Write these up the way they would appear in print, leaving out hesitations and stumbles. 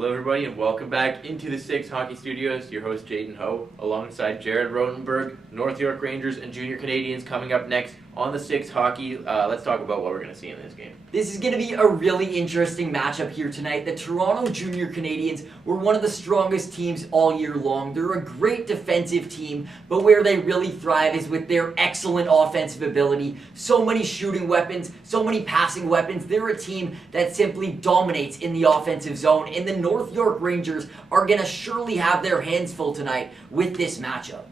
Hello everybody and welcome back into the Six Hockey Studios. Your host Jaden Ho alongside Jared Rotenberg, North York Rangers and Junior Canadiens coming up next on the Six Hockey. Let's talk about what we're going to see in this game. This is going to be a really interesting matchup here tonight. The Toronto Junior Canadiens were one of the strongest teams all year long. They're a great defensive team, but where they really thrive is with their excellent offensive ability. So many shooting weapons, so many passing weapons. They're a team that simply dominates in the offensive zone, and the North York Rangers are going to surely have their hands full tonight with this matchup.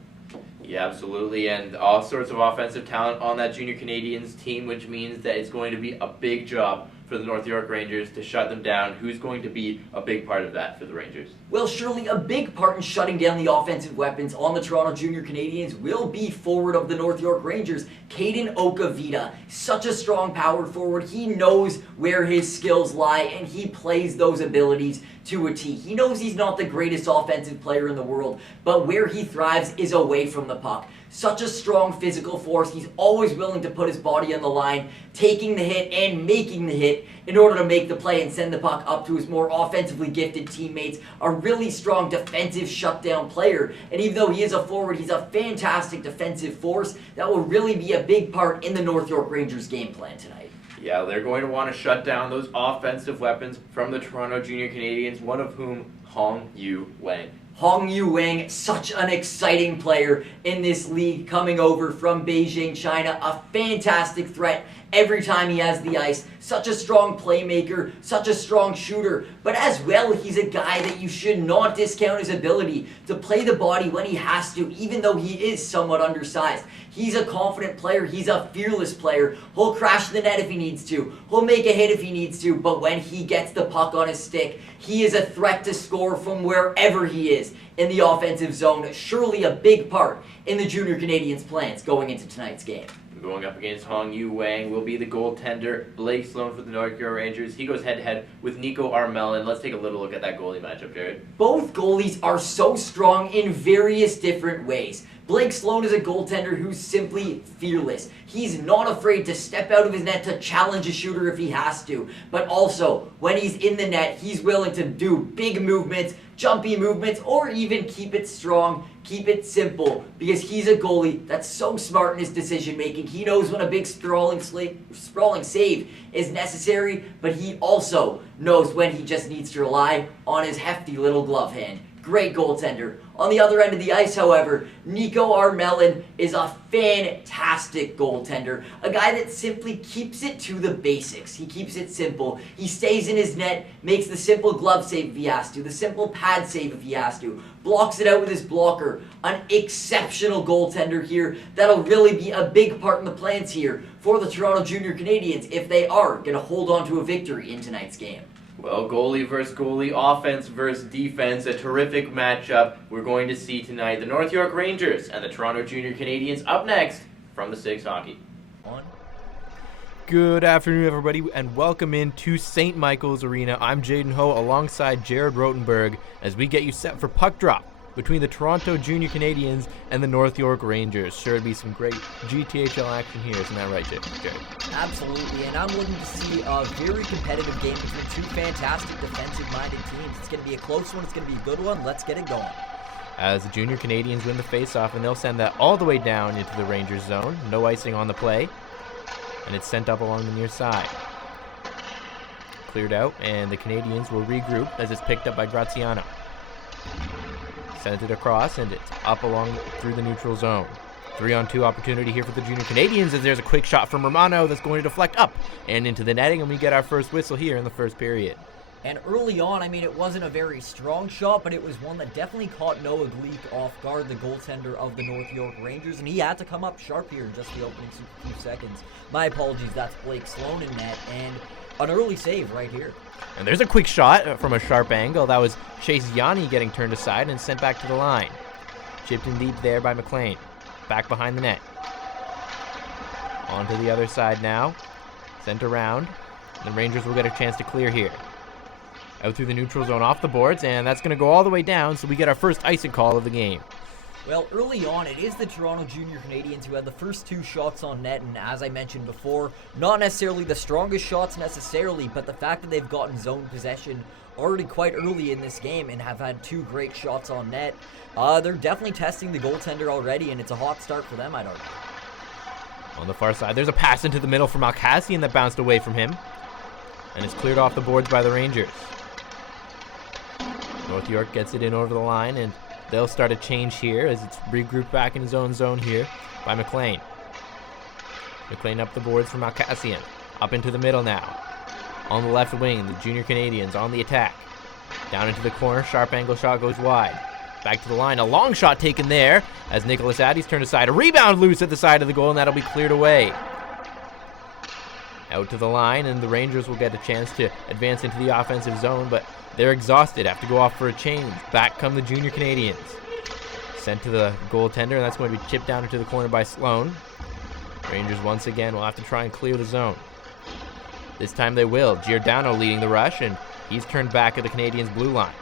Yeah, absolutely, and all sorts of offensive talent on that Junior Canadiens team, which means that it's going to be a big job for the North York Rangers to shut them down. Who's going to be a big part of that for the Rangers? Well, surely a big part in shutting down the offensive weapons on the Toronto Junior Canadiens will be forward of the North York Rangers, Caden Okavita. Such a strong power forward. He knows where his skills lie, and he plays those abilities to a T. He knows he's not the greatest offensive player in the world, but where he thrives is away from the puck. Such a strong physical force. He's always willing to put his body on the line, taking the hit and making the hit in order to make the play and send the puck up to his more offensively gifted teammates. A really strong defensive shutdown player. And even though he is a forward, he's a fantastic defensive force that will really be a big part in the North York Rangers game plan tonight. Yeah, they're going to want to shut down those offensive weapons from the Toronto Junior Canadiens, one of whom, Hong Yu Wang. Hong Yu Wang, such an exciting player in this league, coming over from Beijing, China. A fantastic threat every time he has the ice. Such a strong playmaker, such a strong shooter. But as well, he's a guy that you should not discount his ability to play the body when he has to, even though he is somewhat undersized. He's a confident player. He's a fearless player. He'll crash the net if he needs to. He'll make a hit if he needs to. But when he gets the puck on his stick, he is a threat to score from wherever he is in the offensive zone. Surely a big part in the Junior Canadiens' plans going into tonight's game. Going up against Hong Yu Wang will be the goaltender, Blake Sloan for the North York Rangers. He goes head-to-head with Nico Armelin. Let's take a little look at that goalie matchup, Jared. Both goalies are so strong in various different ways. Blake Sloan is a goaltender who's simply fearless. He's not afraid to step out of his net to challenge a shooter if he has to. But also, when he's in the net, he's willing to do big movements, jumpy movements, or even keep it strong, keep it simple, because he's a goalie that's so smart in his decision making. He knows when a big sprawling save is necessary, but he also knows when he just needs to rely on his hefty little glove hand. Great goaltender. On the other end of the ice, however, Nico Armelin is a fantastic goaltender. A guy that simply keeps it to the basics. He keeps it simple. He stays in his net, makes the simple glove save if he has to, the simple pad save if he has to, blocks it out with his blocker. An exceptional goaltender here that'll really be a big part in the plans here for the Toronto Junior Canadiens if they are going to hold on to a victory in tonight's game. Well, goalie versus goalie, offense versus defense, a terrific matchup we're going to see tonight. The North York Rangers and the Toronto Junior Canadiens up next from the Six Hockey. Good afternoon, everybody, and welcome into St. Michael's Arena. I'm Jaden Ho alongside Jared Rotenberg as we get you set for puck drop between the Toronto Junior Canadiens and the North York Rangers. Sure to be some great GTHL action here, isn't that right, Jared? Absolutely, and I'm looking to see a very competitive game between two fantastic defensive-minded teams. It's going to be a close one, it's going to be a good one. Let's get it going. As the Junior Canadiens win the face-off, and they'll send that all the way down into the Rangers zone. No icing on the play, and it's sent up along the near side. Cleared out, and the Canadiens will regroup as it's picked up by Graziano. Sent it across, and it's up along through the neutral zone. 3-on-2 opportunity here for the Junior Canadiens as there's a quick shot from Romano that's going to deflect up and into the netting, and we get our first whistle here in the first period. And early on, it wasn't a very strong shot, but it was one that definitely caught Noah Gleek off guard, the goaltender of the North York Rangers, and he had to come up sharp here in just the opening few seconds. My apologies, that's Blake Sloan in net, and an early save right here. And there's a quick shot from a sharp angle. That was Chase Yanni getting turned aside and sent back to the line. Chipped in deep there by McLean. Back behind the net. On to the other side now. Sent around. The Rangers will get a chance to clear here. Out through the neutral zone off the boards, and that's going to go all the way down, so we get our first icing call of the game. Well, early on, it is the Toronto Junior Canadiens who had the first 2 shots on net, and as I mentioned before, not necessarily the strongest shots necessarily, but the fact that they've gotten zone possession already quite early in this game and have had 2 great shots on net, they're definitely testing the goaltender already, and it's a hot start for them, I'd argue. On the far side, there's a pass into the middle from Alcassian that bounced away from him, and it's cleared off the boards by the Rangers. North York gets it in over the line, and they'll start a change here as it's regrouped back in his own zone here by McLean. McLean up the boards from Alcassian. Up into the middle now. On the left wing, the Junior Canadiens on the attack. Down into the corner, sharp angle shot goes wide. Back to the line, a long shot taken there as Nicholas Addy's turned aside. A rebound loose at the side of the goal, and that'll be cleared away. Out to the line, and the Rangers will get a chance to advance into the offensive zone, but they're exhausted, have to go off for a change. Back come the Junior Canadiens. Sent to the goaltender, and that's going to be chipped down into the corner by Sloan. Rangers once again will have to try and clear the zone. This time they will. Giordano leading the rush, and he's turned back at the Canadiens' blue line.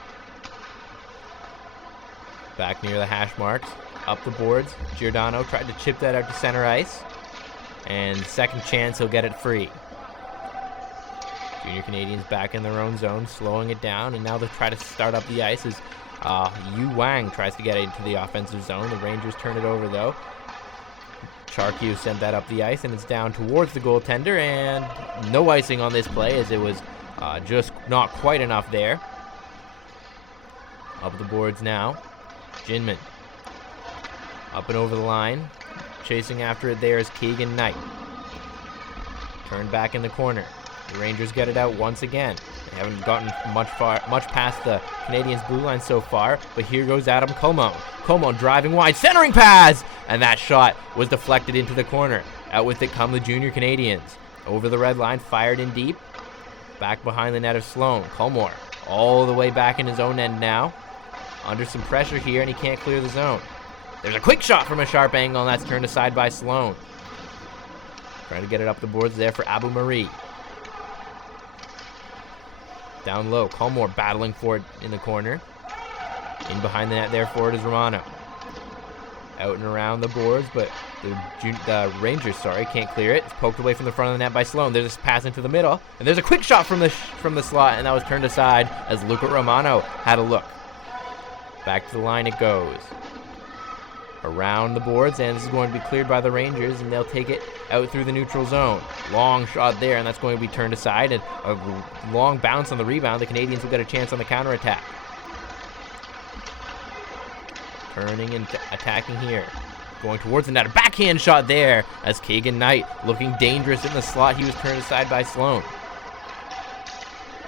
Back near the hash marks, up the boards. Giordano tried to chip that out to center ice, and second chance, he'll get it free. Junior Canadiens back in their own zone, slowing it down, and now they'll try to start up the ice as Yu Wang tries to get into the offensive zone. The Rangers turn it over, though. Charkyu sent that up the ice, and it's down towards the goaltender, and no icing on this play as it was just not quite enough there. Up the boards now. Jinman. Up and over the line. Chasing after it there is Keegan Knight. Turned back in the corner. The Rangers get it out once again. They haven't gotten much past the Canadiens' blue line so far, but here goes Adam Como. Como driving wide, centering pass! And that shot was deflected into the corner. Out with it come the Junior Canadiens. Over the red line, fired in deep. Back behind the net of Sloan. Colmore all the way back in his own end now. Under some pressure here, and he can't clear the zone. There's a quick shot from a sharp angle, and that's turned aside by Sloan. Trying to get it up the boards there for Abu Marie. Down low, Colmore battling for it in the corner. In behind the net there for it is Romano. Out and around the boards, but the Rangers, can't clear it. It's poked away from the front of the net by Sloan. There's this pass into the middle, and there's a quick shot from the slot, and that was turned aside as Luca Romano had a look. Back to the line it goes. Around the boards, and this is going to be cleared by the Rangers, and they'll take it out through the neutral zone. Long shot there, and that's going to be turned aside, and a long bounce on the rebound. The Canadiens will get a chance on the counterattack. Turning and attacking here. Going towards the net. A backhand shot there as Keegan Knight looking dangerous in the slot. He was turned aside by Sloan.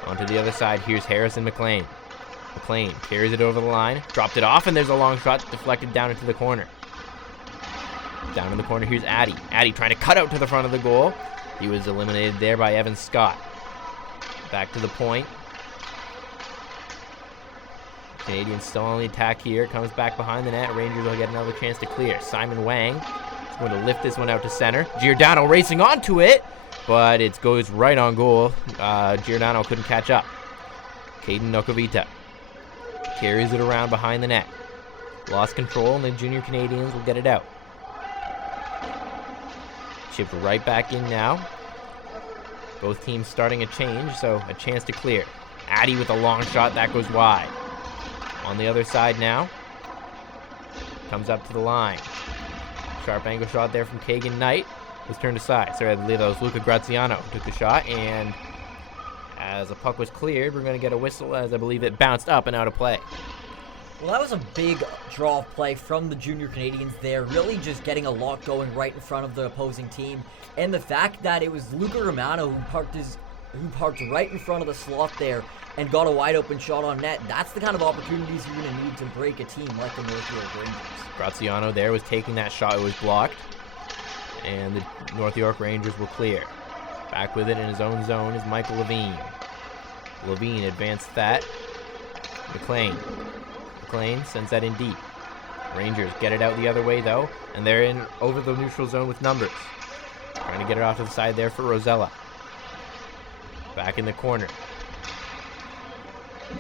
Onto the other side, here's Harrison McLean. McLean carries it over the line, dropped it off, and there's a long shot deflected down into the corner. Down in the corner, here's Addy. Addy trying to cut out to the front of the goal. He was eliminated there by Evan Scott. Back to the point. Canadiens still on the attack here. Comes back behind the net. Rangers will get another chance to clear. Simon Wang is going to lift this one out to center. Giordano racing onto it, but it goes right on goal. Giordano couldn't catch up. Caden Nokovita carries it around behind the net. Lost control, and the Junior Canadiens will get it out. Chipped right back in now. Both teams starting a change, so a chance to clear. Addy with a long shot, that goes wide. On the other side now. Comes up to the line. Sharp angle shot there from Keegan Knight. Was turned aside. Sorry, I believe that was Luca Graziano who took the shot, and as the puck was cleared, we're going to get a whistle as I believe it bounced up and out of play. Well, that was a big draw play from the Junior Canadiens there, really just getting a lot going right in front of the opposing team. And the fact that it was Luca Romano who parked right in front of the slot there and got a wide open shot on net, that's the kind of opportunities you're going to need to break a team like the North York Rangers. Graziano there was taking that shot, it was blocked, and the North York Rangers will clear. Back with it in his own zone is Michael Levine. Levine advanced that. McLean sends that in deep. Rangers get it out the other way though, and they're in over the neutral zone with numbers. Trying to get it off to the side there for Rosella. Back in the corner.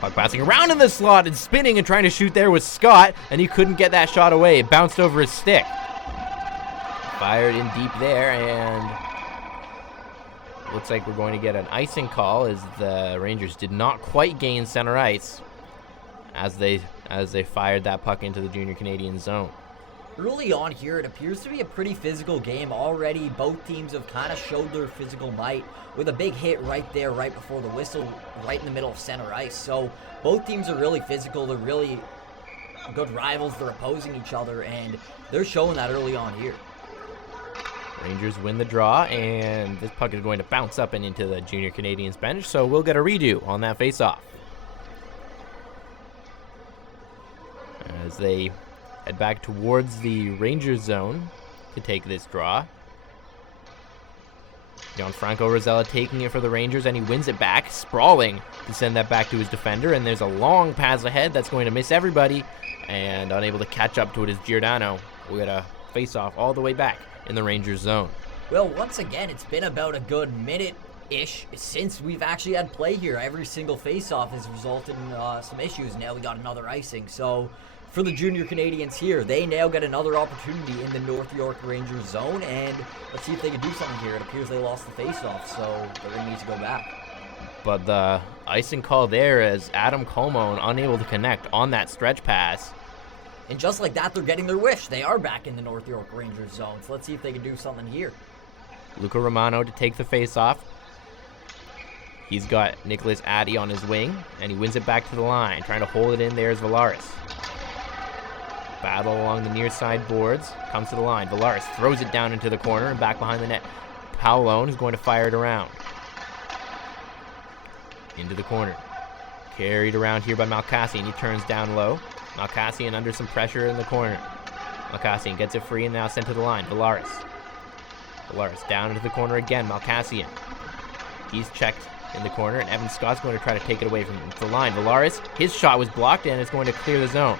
Puck passing around in the slot and spinning and trying to shoot there was Scott, and he couldn't get that shot away. It bounced over his stick. Fired in deep there, and looks like we're going to get an icing call as the Rangers did not quite gain center ice as they fired that puck into the Junior Canadiens zone. Early on here, it appears to be a pretty physical game already. Both teams have kind of showed their physical might with a big hit right there, right before the whistle, right in the middle of center ice. So both teams are really physical. They're really good rivals. They're opposing each other, and they're showing that early on here. Rangers win the draw, and this puck is going to bounce up and into the Junior Canadiens bench, so we'll get a redo on that faceoff. As they head back towards the Rangers zone to take this draw. Gianfranco Rosella taking it for the Rangers, and he wins it back, sprawling to send that back to his defender, and there's a long pass ahead that's going to miss everybody, and unable to catch up to it is Giordano. We got a face-off all the way back in the Rangers zone. Well, once again, it's been about a good minute-ish since we've actually had play here. Every single face-off has resulted in some issues. Now we got another icing, so for the Junior Canadiens here, they now get another opportunity in the North York Rangers zone, and let's see if they can do something here. It appears they lost the face-off, so they're going to need to go back. But the icing call there is Adam Colmone unable to connect on that stretch pass. And just like that, they're getting their wish. They are back in the North York Rangers zone, so let's see if they can do something here. Luca Romano to take the face-off. He's got Nicholas Addy on his wing, and he wins it back to the line. Trying to hold it in there is Villaris. Battle along the near side boards. Comes to the line. Villaris throws it down into the corner and back behind the net. Paolone is going to fire it around. Into the corner. Carried around here by Malkassian. He turns down low. Malkassian under some pressure in the corner. Malkassian gets it free and now sent to the line. Villaris down into the corner again. Malkassian. He's checked in the corner, and Evan Scott's going to try to take it away from the line. Villaris, his shot was blocked, and it's going to clear the zone.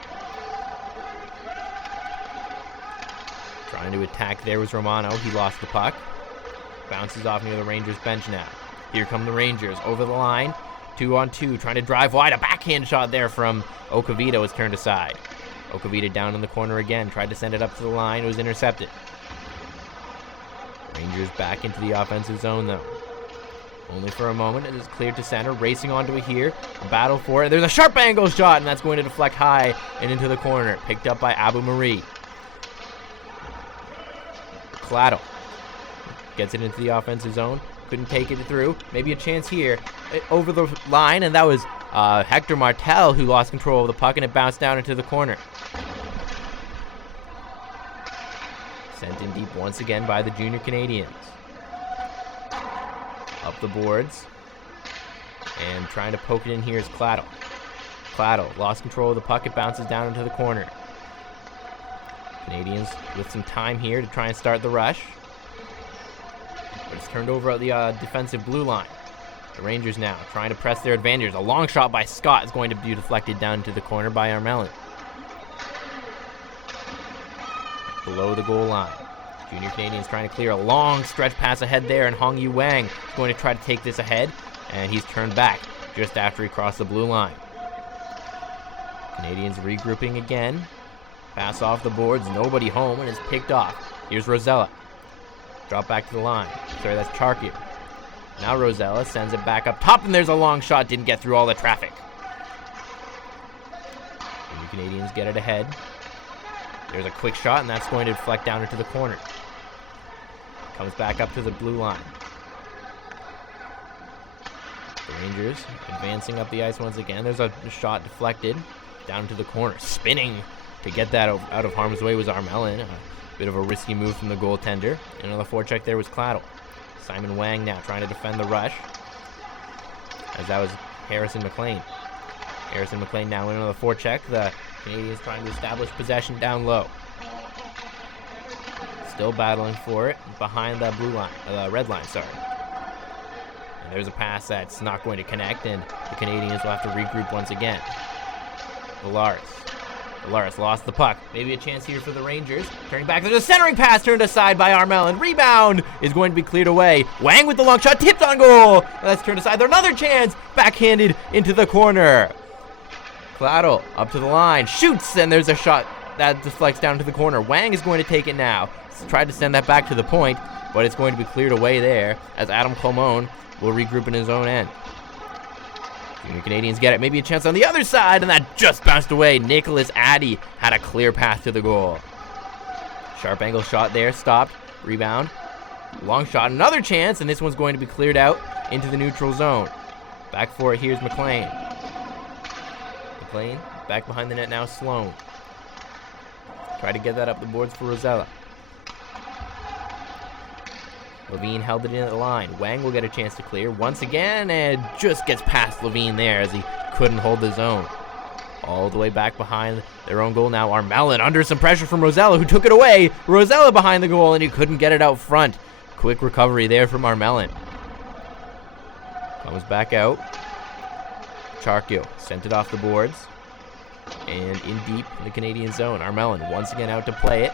Trying to attack there was Romano. He lost the puck. Bounces off near the Rangers bench now. Here come the Rangers over the line. 2-on-2, trying to drive wide. A backhand shot there from Okavita was turned aside. Okavita down in the corner again. Tried to send it up to the line. It was intercepted. Rangers back into the offensive zone, though. Only for a moment. It is cleared to center. Racing onto it here. A battle for it. There's a sharp angle shot, and that's going to deflect high and into the corner. Picked up by Abu Marie. Claddle gets it into the offensive zone. Couldn't take it through. Maybe a chance here over the line, and that was Hector Martel who lost control of the puck, and it bounced down into the corner. Sent in deep once again by the Junior Canadiens. Up the boards. And trying to poke it in here is Claddle. Claddle lost control of the puck. It bounces down into the corner. Canadiens with some time here to try and start the rush. But it's turned over at the defensive blue line. The Rangers now trying to press their advantage. A long shot by Scott is going to be deflected down into the corner by Armelin. Below the goal line. Junior Canadiens trying to clear a long stretch pass ahead there, and Hong Yu Wang is going to try to take this ahead, and he's turned back just after he crossed the blue line. Canadiens regrouping again. Pass off the boards, nobody home, and it's picked off. Here's Rosella. Drop back to the line. Sorry, that's Charkier. Now Rosella sends it back up top, and there's a long shot. Didn't get through all the traffic. And the Canadiens get it ahead. There's a quick shot, and that's going to deflect down into the corner. Comes back up to the blue line. The Rangers advancing up the ice once again. There's a shot deflected down to the corner. Spinning to get that out of harm's way was Armelin. A bit of a risky move from the goaltender. And on the forecheck there was Claddle. Simon Wang now trying to defend the rush, as that was Harrison McLean. Harrison McLean now in on the forecheck. The Canadiens trying to establish possession down low. Still battling for it behind that blue line, red line, sorry. And there's a pass that's not going to connect, and the Canadiens will have to regroup once again. Villaris lost the puck. Maybe a chance here for the Rangers. Turning back, there's a centering pass turned aside by Armelin. Rebound is going to be cleared away. Wang with the long shot, tipped on goal. That's turned aside. There's another chance, backhanded into the corner. Claddle up to the line, shoots, and there's a shot that deflects down to the corner. Wang is going to take it now. He's tried to send that back to the point, but it's going to be cleared away there as Adam Colmone will regroup in his own end. Junior Canadiens get it, maybe a chance on the other side, and that just bounced away. Nicholas Addy had a clear path to the goal. Sharp angle shot there, stopped, rebound. Long shot, another chance, and this one's going to be cleared out into the neutral zone. Back for it, here's McLean. McLean, back behind the net now, Sloan. Try to get that up the boards for Rosella. Levine held it in at the line. Wang will get a chance to clear once again, and just gets past Levine there as he couldn't hold the zone. All the way back behind their own goal now, Armelin under some pressure from Rosella, who took it away. Rosella behind the goal, and he couldn't get it out front. Quick recovery there from Armelin. Comes back out. Charkio sent it off the boards. And in deep in the Canadian zone. Armelin once again out to play it.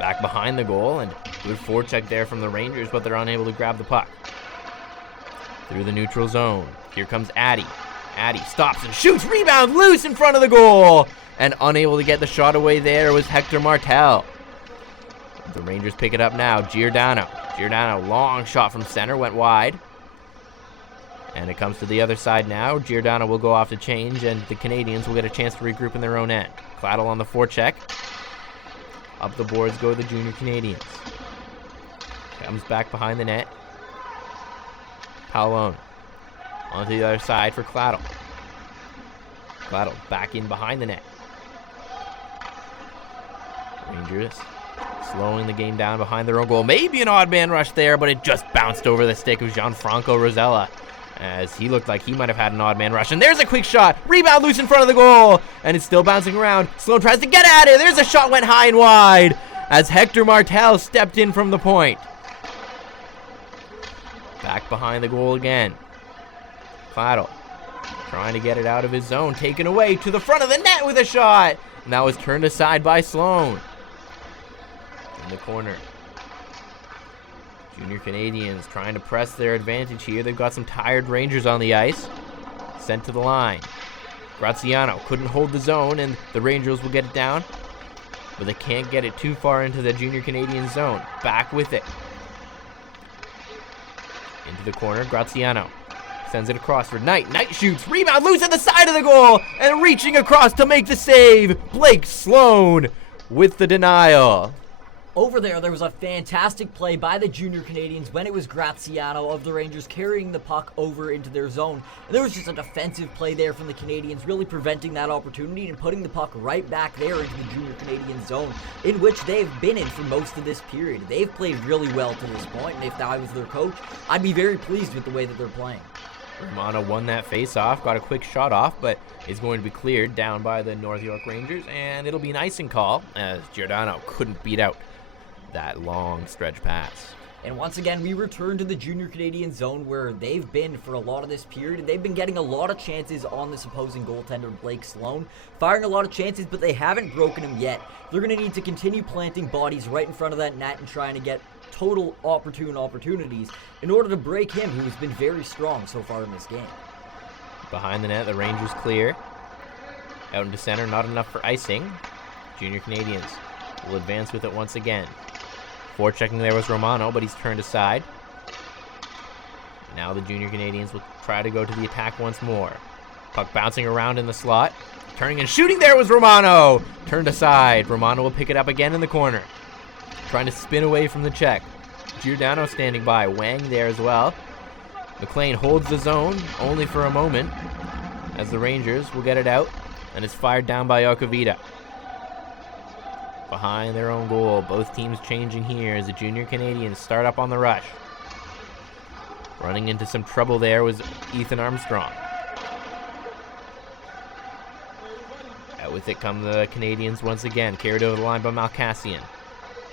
Back behind the goal, and good forecheck there from the Rangers, but they're unable to grab the puck. Through the neutral zone. Here comes Addy. Addy stops and shoots. Rebound loose in front of the goal. And unable to get the shot away there was Hector Martel. The Rangers pick it up now. Giordano. Giordano, long shot from center, went wide. And it comes to the other side now. Giordano will go off to change, and the Canadiens will get a chance to regroup in their own end. Claddle on the forecheck. Up the boards go the Junior Canadiens. Comes back behind the net. Paolone. Onto the other side for Claddle. Claddle back in behind the net. Rangers slowing the game down behind their own goal. Maybe an odd man rush there, but it just bounced over the stick of Gianfranco Rosella, as he looked like he might have had an odd man rush. And there's a quick shot. Rebound loose in front of the goal. And it's still bouncing around. Sloan tries to get at it. There's a shot, went high and wide as Hector Martel stepped in from the point. Back behind the goal again. Claddle trying to get it out of his zone. Taken away to the front of the net with a shot. And that was turned aside by Sloan. In the corner. Junior Canadiens trying to press their advantage here. They've got some tired Rangers on the ice. Sent to the line. Graziano couldn't hold the zone, and the Rangers will get it down. But they can't get it too far into the Junior Canadiens zone. Back with it. Into the corner, Graziano sends it across for Knight. Knight shoots. Rebound loose at the side of the goal, and reaching across to make the save. Blake Sloan with the denial. Over there was a fantastic play by the Junior Canadiens when it was Graziano of the Rangers carrying the puck over into their zone. And there was just a defensive play there from the Canadiens, really preventing that opportunity and putting the puck right back there into the Junior Canadiens zone, in which they've been in for most of this period. They've played really well to this point, and if I was their coach, I'd be very pleased with the way that they're playing. Romano won that face-off, got a quick shot off, but is going to be cleared down by the North York Rangers, and it'll be an icing call as Giordano couldn't beat out that long stretch pass. And once again, we return to the Junior Canadian zone where they've been for a lot of this period. They've been getting a lot of chances on this opposing goaltender, Blake Sloan. Firing a lot of chances, but they haven't broken him yet. They're going to need to continue planting bodies right in front of that net and trying to get total opportunities in order to break him, who has been very strong so far in this game. Behind the net, the Rangers clear. Out into center, not enough for icing. Junior Canadiens will advance with it once again. Forechecking there was Romano, but he's turned aside. Now the Junior Canadiens will try to go to the attack once more. Puck bouncing around in the slot. Turning and shooting there was Romano. Turned aside. Romano will pick it up again in the corner. Trying to spin away from the check. Giordano standing by. Wang there as well. McLean holds the zone only for a moment as the Rangers will get it out, and it's fired down by Arcovita. Behind their own goal, both teams changing here as the Junior Canadiens start up on the rush. Running into some trouble there was Ethan Armstrong. Out with it come the Canadiens once again, carried over the line by Malkassian.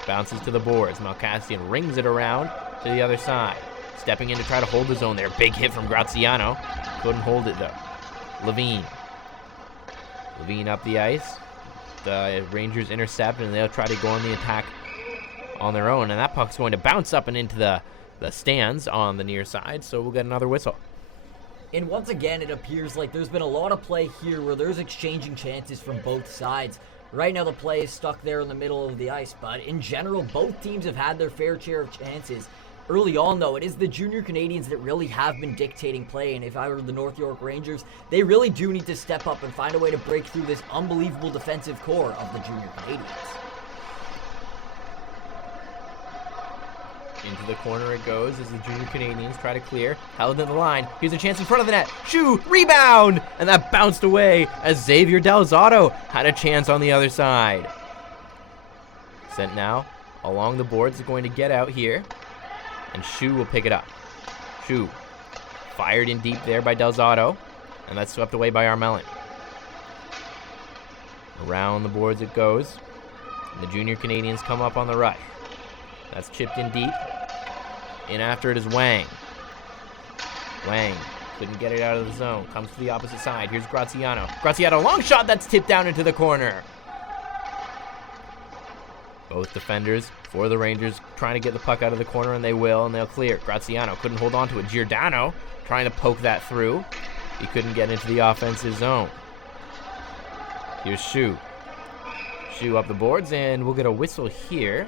Bounces to the boards. Malkassian rings it around to the other side. Stepping in to try to hold the zone there. Big hit from Graziano. Couldn't hold it though. Levine up the ice. The Rangers intercept, and they'll try to go on the attack on their own. And that puck's going to bounce up and into the stands on the near side, so we'll get another whistle. And once again, it appears like there's been a lot of play here where there's exchanging chances from both sides. Right now the play is stuck there in the middle of the ice, but in general, both teams have had their fair share of chances. Early on, though, it is the Junior Canadiens that really have been dictating play, and if I were the North York Rangers, they really do need to step up and find a way to break through this unbelievable defensive core of the Junior Canadiens. Into the corner it goes as the Junior Canadiens try to clear. Held in the line. Here's a chance in front of the net. Shoot! Rebound! And that bounced away as Xavier Delzato had a chance on the other side. Sent now along the boards, is going to get out here. And Shu will pick it up. Shu fired in deep there by Delzato. And that's swept away by Armelin. Around the boards it goes. And the Junior Canadiens come up on the rush. That's chipped in deep. In after it is Wang. Wang couldn't get it out of the zone. Comes to the opposite side. Here's Graziano. Graziano, long shot that's tipped down into the corner. Both defenders for the Rangers trying to get the puck out of the corner, and they will, and they'll clear. Graziano couldn't hold on to it. Giordano trying to poke that through. He couldn't get into the offensive zone. Here's Shu. Shu up the boards, and we'll get a whistle here,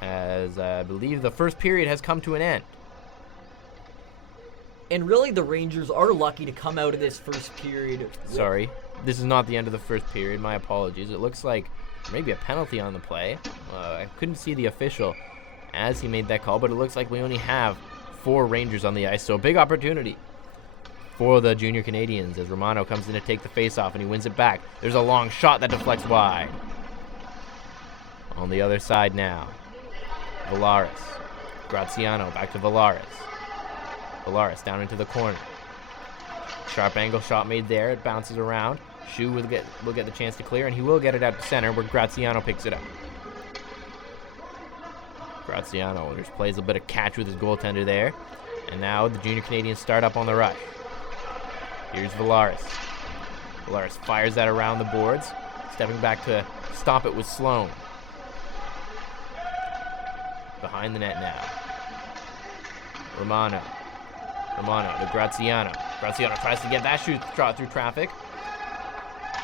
as I believe the first period has come to an end. And really, the Rangers are lucky to come out of this first period. Sorry, this is not the end of the first period. My apologies. It looks like maybe a penalty on the play. I couldn't see the official as he made that call, but it looks like we only have 4 Rangers on the ice, so a big opportunity for the Junior Canadiens as Romano comes in to take the face-off, and he wins it back. There's a long shot that deflects wide. On the other side now, Villaris. Graziano back to Villaris. Villaris down into the corner. Sharp angle shot made there. It bounces around. Shu will get the chance to clear, and he will get it out to center where Graziano picks it up. Graziano just plays a bit of catch with his goaltender there. And now the Junior Canadiens start up on the rush. Here's Villaris. Villaris fires that around the boards. Stepping back to stop it with Sloan. Behind the net now. Romano to Graziano. Graziano tries to get that shot through traffic.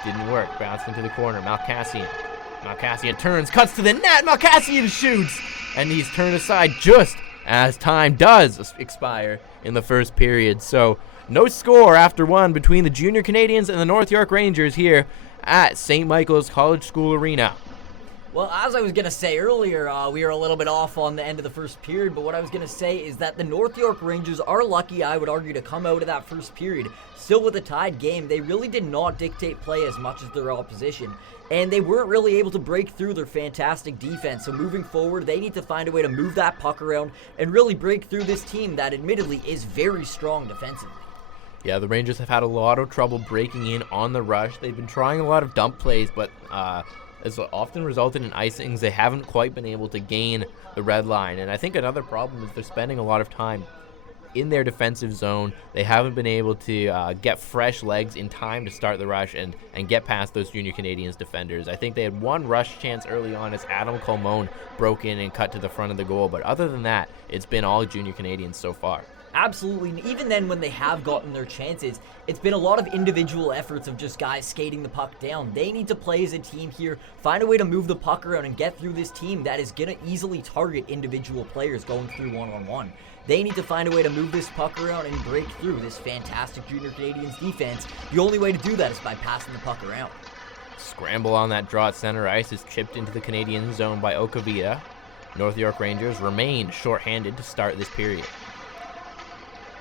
Didn't work. Bounced into the corner. Malkassian turns, cuts to the net. Malkassian shoots. And he's turned aside just as time does expire in the first period. So no score after one between the Junior Canadiens and the North York Rangers here at St. Michael's College School Arena. Well, as I was going to say earlier, we were a little bit off on the end of the first period, but what I was going to say is that the North York Rangers are lucky, I would argue, to come out of that first period. Still with a tied game, they really did not dictate play as much as their opposition, and they weren't really able to break through their fantastic defense. So moving forward, they need to find a way to move that puck around and really break through this team that admittedly is very strong defensively. Yeah, the Rangers have had a lot of trouble breaking in on the rush. They've been trying a lot of dump plays, but has often resulted in icings. They haven't quite been able to gain the red line. And I think another problem is they're spending a lot of time in their defensive zone. They haven't been able to get fresh legs in time to start the rush and get past those Junior Canadiens defenders. I think they had one rush chance early on as Adam Colmone broke in and cut to the front of the goal. But other than that, it's been all Junior Canadiens so far. Absolutely, and even then when they have gotten their chances, it's been a lot of individual efforts of just guys skating the puck down. They need to play as a team here, find a way to move the puck around and get through this team that is going to easily target individual players going through one-on-one. They need to find a way to move this puck around and break through this fantastic Junior Canadiens defense. The only way to do that is by passing the puck around. Scramble on that draw at center ice is chipped into the Canadian zone by Okavita. North York Rangers remain shorthanded to start this period.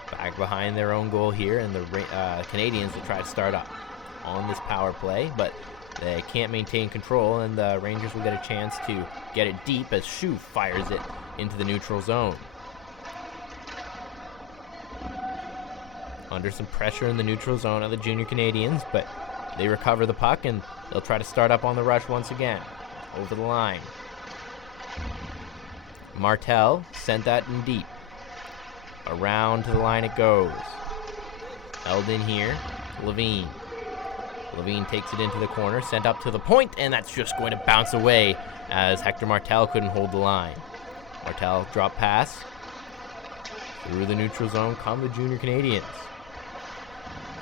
Back behind their own goal here, and the Canadiens will try to start up on this power play, but they can't maintain control, and the Rangers will get a chance to get it deep as Shu fires it into the neutral zone. Under some pressure in the neutral zone of the Junior Canadiens, but they recover the puck, and they'll try to start up on the rush once again. Over the line. Martel sent that in deep. Around to the line it goes. Held in here. Levine takes it into the corner, sent up to the point, and that's just going to bounce away as Hector Martel couldn't hold the line. Martel drop pass. Through the neutral zone come the Junior Canadiens.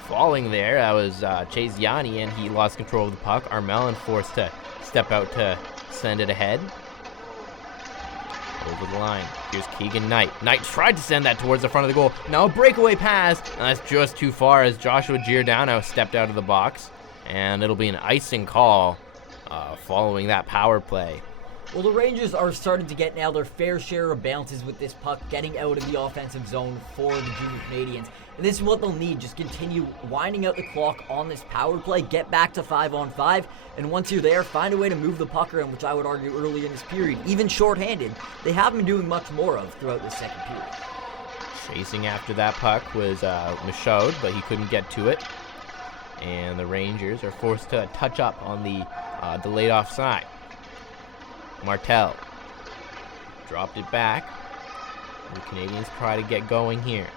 Falling there, that was Chase Yanni, and he lost control of the puck. Armelin forced to step out to send it ahead. Over the line. Here's Keegan Knight. Knight tried to send that towards the front of the goal. Now a breakaway pass, and that's just too far as Joshua Giordano stepped out of the box. And it'll be an icing call following that power play. Well, the Rangers are starting to get now their fair share of bounces with this puck getting out of the offensive zone for the Junior Canadiens. And this is what they'll need. Just continue winding out the clock on this power play, get back to 5-on-5, and once you're there, find a way to move the puck around, which I would argue early in this period, even shorthanded, they haven't been doing much more of throughout the second period. Chasing after that puck was Michaud, but he couldn't get to it. And the Rangers are forced to touch up on the delayed offside. Martel dropped it back. The Canadiens try to get going here.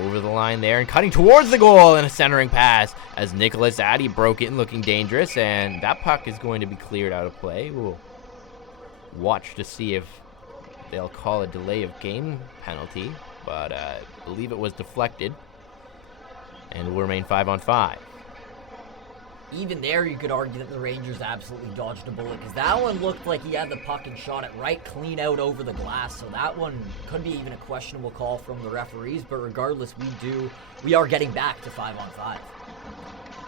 Over the line there and cutting towards the goal, and a centering pass as Nicholas Addy broke it, looking dangerous, and that puck is going to be cleared out of play. We'll watch to see if they'll call a delay of game penalty, but I believe it was deflected, and will remain 5-on-5. Even there, you could argue that the Rangers absolutely dodged a bullet, because that one looked like he had the puck and shot it right clean out over the glass. So that one could be even a questionable call from the referees. But regardless, we are getting back to 5-on-5.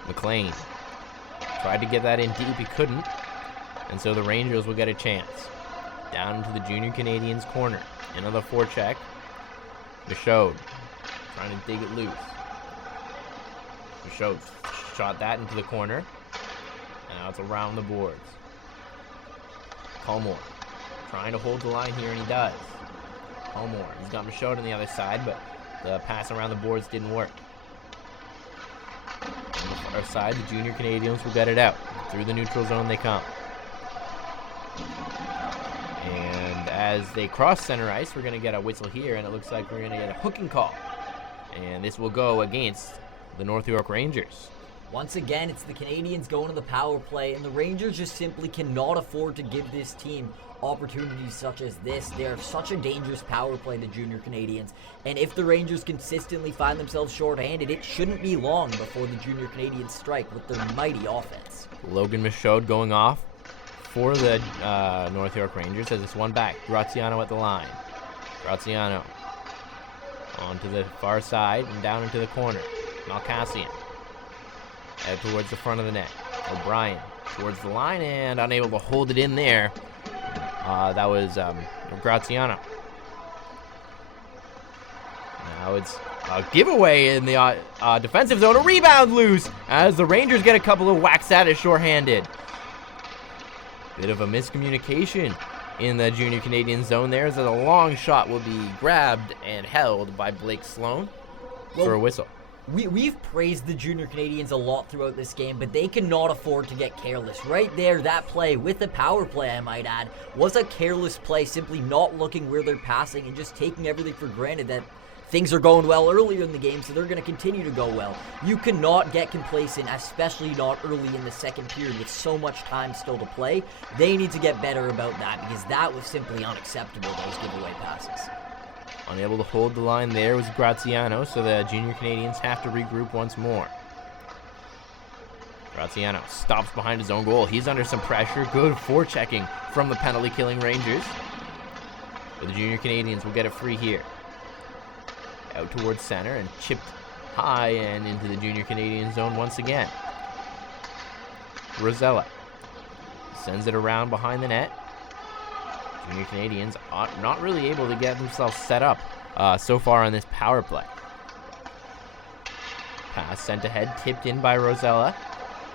McLean tried to get that in deep, he couldn't, and so the Rangers will get a chance. Down into the Junior Canadiens corner, another forecheck. Michaud trying to dig it loose. Michaud shot that into the corner. And now it's around the boards. Colmore trying to hold the line here, and he does. Colmore, he's got Michaud on the other side, but the pass around the boards didn't work. On the far side, the Junior Canadiens will get it out. Through the neutral zone they come. And as they cross center ice, we're going to get a whistle here, and it looks like we're going to get a hooking call. And this will go against the North York Rangers. Once again, it's the Canadiens going to the power play, and the Rangers just simply cannot afford to give this team opportunities such as this. They're such a dangerous power play, the Junior Canadiens, and if the Rangers consistently find themselves shorthanded, it shouldn't be long before the Junior Canadiens strike with their mighty offense. Logan Michaud going off for the North York Rangers as it's one back. Graziano at the line. Graziano onto the far side and down into the corner. Malkassian out towards the front of the net. O'Brien towards the line and unable to hold it in there. That was Graziano. Now it's a giveaway in the defensive zone. A rebound loose as the Rangers get a couple of whacks at it shorthanded. Bit of a miscommunication in the Junior Canadian zone there, as a long shot will be grabbed and held by Blake Sloan for a whistle. We've praised the Junior Canadiens a lot throughout this game, but they cannot afford to get careless. Right there, that play, with the power play I might add, was a careless play, simply not looking where they're passing and just taking everything for granted that things are going well earlier in the game, so they're going to continue to go well. You cannot get complacent, especially not early in the second period with so much time still to play. They need to get better about that, because that was simply unacceptable, those giveaway passes. Unable to hold the line there was Graziano, so the Junior Canadiens have to regroup once more. Graziano stops behind his own goal. He's under some pressure. Good forechecking from the penalty-killing Rangers. But the Junior Canadiens will get it free here. Out towards center and chipped high and into the Junior Canadian zone once again. Rosella sends it around behind the net. Junior Canadiens are not really able to get themselves set up so far on this power play. Pass sent ahead, tipped in by Rosella.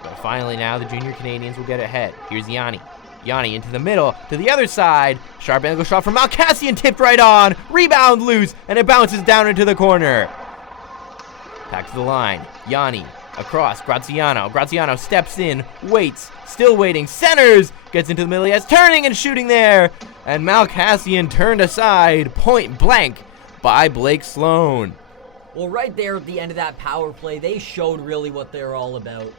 But finally now the Junior Canadiens will get ahead. Here's Yanni. Yanni into the middle, to the other side. Sharp angle shot from Malkassian, tipped right on. Rebound loose, and it bounces down into the corner. Back to the line. Yanni across. Graziano. Graziano steps in, waits, still waiting, centers, gets into the middle. He has turning and shooting there. And Malkassian turned aside, point blank, by Blake Sloan. Well, right there at the end of that power play, they showed really what they're all about.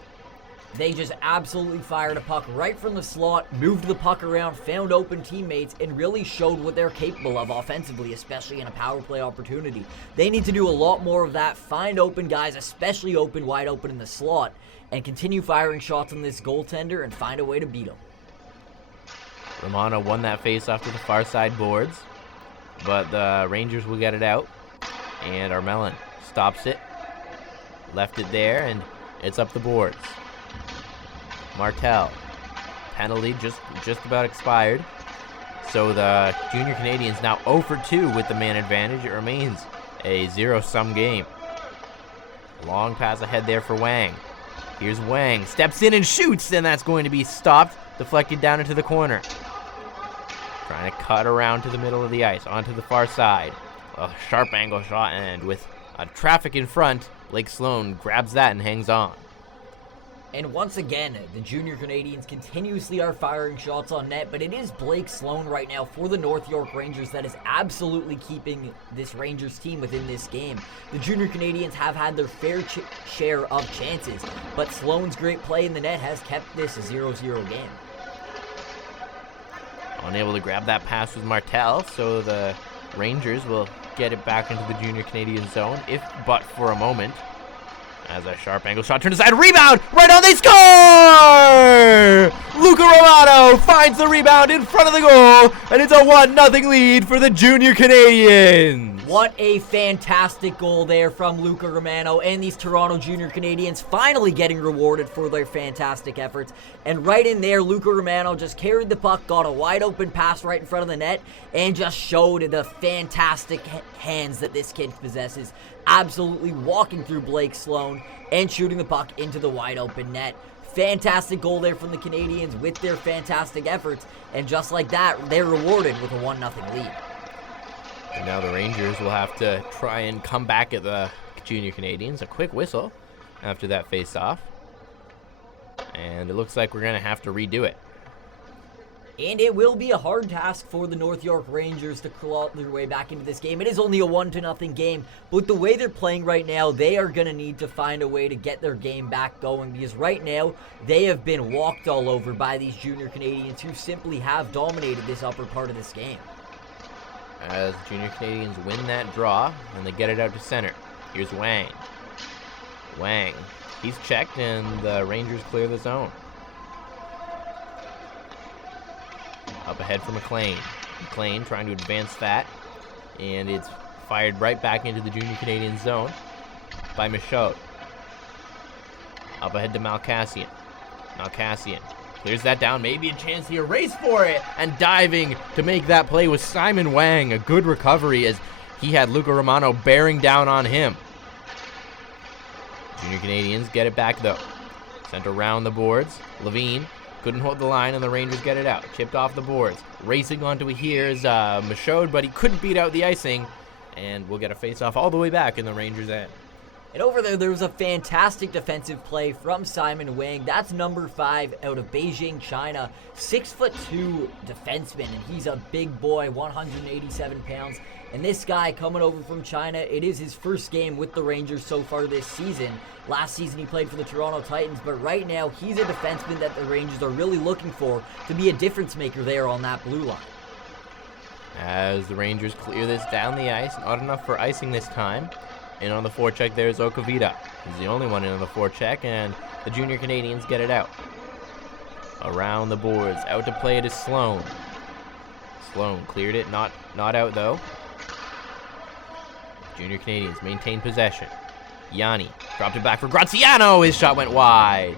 They just absolutely fired a puck right from the slot, moved the puck around, found open teammates, and really showed what they're capable of offensively, especially in a power play opportunity. They need to do a lot more of that, find open guys, especially wide open in the slot, and continue firing shots on this goaltender and find a way to beat him. Romano won that face-off to the far side boards, but the Rangers will get it out, and Armelin stops it, left it there, and it's up the boards. Martel, penalty just about expired, so the Junior Canadiens now 0 for 2 with the man advantage. It remains a zero-sum game. Long pass ahead there for Wang. Here's Wang, steps in and shoots, and that's going to be stopped, deflected down into the corner. Trying to cut around to the middle of the ice, onto the far side. A sharp angle shot, and with traffic in front, Blake Sloan grabs that and hangs on. And once again, the Junior Canadiens continuously are firing shots on net, but it is Blake Sloan right now for the North York Rangers that is absolutely keeping this Rangers team within this game. The Junior Canadiens have had their fair share of chances, but Sloan's great play in the net has kept this a 0-0 game. Unable to grab that pass with Martel, so the Rangers will get it back into the Junior Canadian zone, if but for a moment. As a sharp angle shot turned aside, rebound, right on, they score! Luca Romano finds the rebound in front of the goal, and it's a 1-0 lead for the Junior Canadiens. What a fantastic goal there from Luca Romano, and these Toronto Junior Canadiens finally getting rewarded for their fantastic efforts. And right in there, Luca Romano just carried the puck, got a wide open pass right in front of the net, and just showed the fantastic hands that this kid possesses. Absolutely walking through Blake Sloan and shooting the puck into the wide open net. Fantastic goal there from the Canadiens with their fantastic efforts, and just like that, they're rewarded with a 1-0 lead. And now the Rangers will have to try and come back at the Junior Canadiens. A quick whistle after that face-off. And it looks like we're going to have to redo it. And it will be a hard task for the North York Rangers to claw their way back into this game. It is only a 1-0 game, but the way they're playing right now, they are going to need to find a way to get their game back going, because right now, they have been walked all over by these Junior Canadiens who simply have dominated this upper part of this game. As the Junior Canadiens win that draw, and they get it out to center. Here's Wang. Wang, he's checked, and the Rangers clear the zone. Up ahead for McLean. McLean trying to advance that, and it's fired right back into the Junior Canadian zone by Michaud. Up ahead to Malkassian. Malkassian clears that down, maybe a chance here, race for it, and diving to make that play was Simon Wang. A good recovery as he had Luca Romano bearing down on him. Junior Canadiens get it back though. Sent around the boards. Levine couldn't hold the line, and the Rangers get it out. Chipped off the boards. Racing onto here's Michaud, but he couldn't beat out the icing, and we'll get a face-off all the way back in the Rangers' end. And over there was a fantastic defensive play from Simon Wang. That's number 5 out of Beijing, China. 6'2" defenseman, and he's a big boy, 187 pounds. And this guy coming over from China, it is his first game with the Rangers so far this season. Last season he played for the Toronto Titans, but right now he's a defenseman that the Rangers are really looking for to be a difference maker there on that blue line. As the Rangers clear this down the ice, not enough for icing this time. And on the forecheck there's Okavita. He's the only one in on the forecheck, and the Junior Canadiens get it out. Around the boards, out to play it is Sloan. Sloan cleared it, not out though. Junior Canadiens maintain possession. Yanni dropped it back for Graziano. His shot went wide.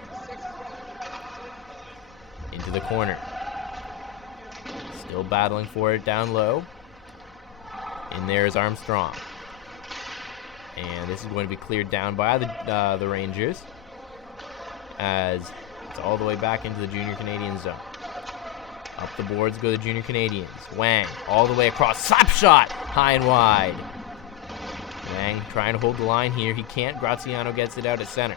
Into the corner. Still battling for it down low. In there is Armstrong. And this is going to be cleared down by the Rangers, as it's all the way back into the Junior Canadian zone. Up the boards go the Junior Canadiens. Wang all the way across. Slap shot high and wide. Wang trying to hold the line here. He can't. Graziano gets it out at center.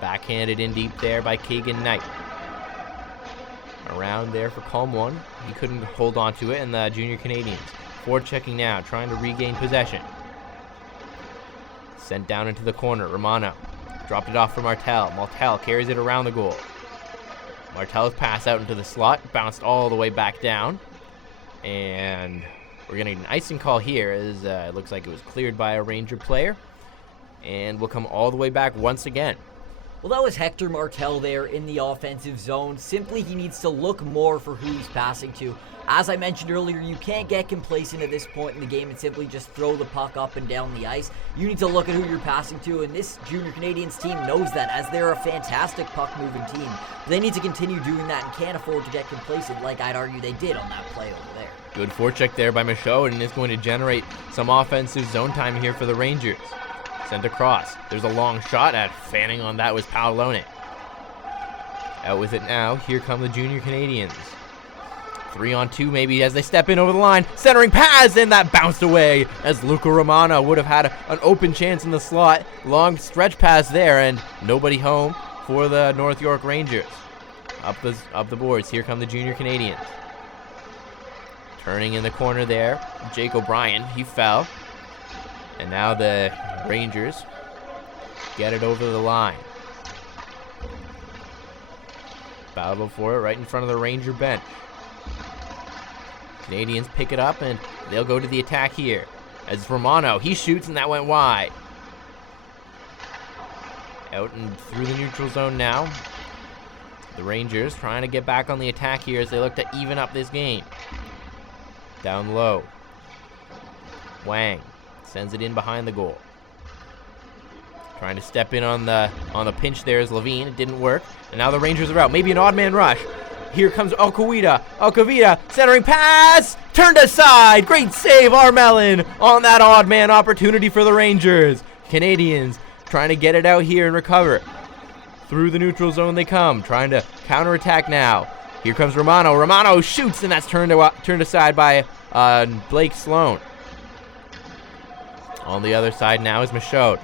Backhanded in deep there by Kagan Knight. Around there for Colm. He couldn't hold on to it, and the Junior Canadiens forechecking now, trying to regain possession. Sent down into the corner. Romano Dropped it off for Martel. Martel carries it around the goal. Martel's pass out into the slot, bounced all the way back down. And we're going to get an icing call here, as it looks like it was cleared by a Ranger player. And we'll come all the way back once again. Well, that was Hector Martel there in the offensive zone. Simply, he needs to look more for who he's passing to. As I mentioned earlier, you can't get complacent at this point in the game and simply just throw the puck up and down the ice. You need to look at who you're passing to, and this Junior Canadiens team knows that, as they're a fantastic puck-moving team. They need to continue doing that and can't afford to get complacent like I'd argue they did on that play over there. Good forecheck there by Michaud, and it's going to generate some offensive zone time here for the Rangers. Sent across. There's a long shot at fanning on that was Paolone. Out with it now. Here come the Junior Canadiens. 3-on-2 maybe as they step in over the line. Centering pass, and that bounced away as Luca Romano would have had an open chance in the slot. Long stretch pass there, and nobody home for the North York Rangers. Up the boards. Here come the Junior Canadiens. Turning in the corner there. Jake O'Brien, he fell. And now the Rangers get it over the line. Battle for it right in front of the Ranger bench. Canadiens pick it up, and they'll go to the attack here. As Romano, he shoots, and that went wide. Out and through the neutral zone now. The Rangers trying to get back on the attack here as they look to even up this game. Down low. Wang sends it in behind the goal. Trying to step in on the pinch there is Levine. It didn't work. And now the Rangers are out. Maybe an odd man rush. Here comes Alcavita, centering pass, turned aside. Great save, Armelin, on that odd man opportunity for the Rangers. Canadiens trying to get it out here and recover. Through the neutral zone they come, trying to counterattack now. Here comes Romano. Romano shoots, and that's turned aside by Blake Sloan. On the other side now is Michaud.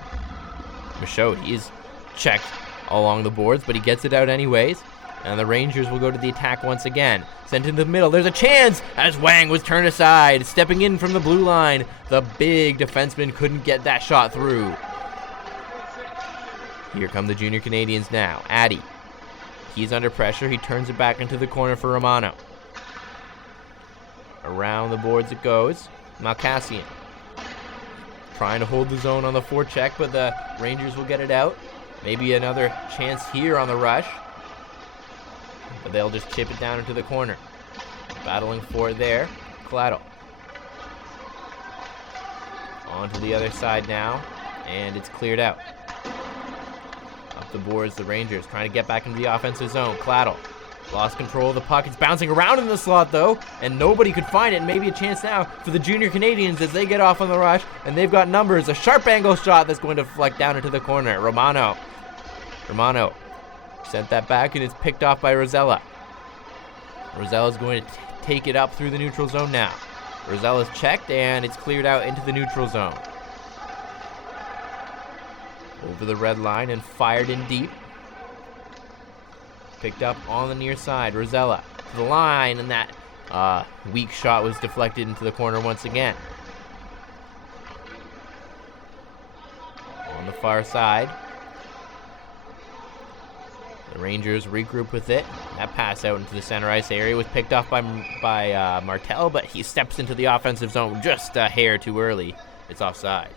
Michaud, he's checked along the boards, but he gets it out anyways. And the Rangers will go to the attack once again. Sent into the middle. There's a chance as Wang was turned aside. Stepping in from the blue line. The big defenseman couldn't get that shot through. Here come the Junior Canadiens now. Addy. He's under pressure. He turns it back into the corner for Romano. Around the boards it goes. Malkassian. Trying to hold the zone on the forecheck, but the Rangers will get it out. Maybe another chance here on the rush. But they'll just chip it down into the corner. Battling for it there. Claddle. On to the other side now. And it's cleared out. Up the boards, the Rangers trying to get back into the offensive zone. Claddle. Lost control of the puck. It's bouncing around in the slot, though. And nobody could find it. And maybe a chance now for the Junior Canadiens as they get off on the rush. And they've got numbers. A sharp angle shot that's going to fleck down into the corner. Romano sent that back, and it's picked off by Rosella. Rosella's going to take it up through the neutral zone now. Rosella's checked, and it's cleared out into the neutral zone. Over the red line and fired in deep. Picked up on the near side. Rosella to the line, and that weak shot was deflected into the corner once again. On the far side. The Rangers regroup with it. That pass out into the center ice area was picked off by Martel, but he steps into the offensive zone just a hair too early. It's offside.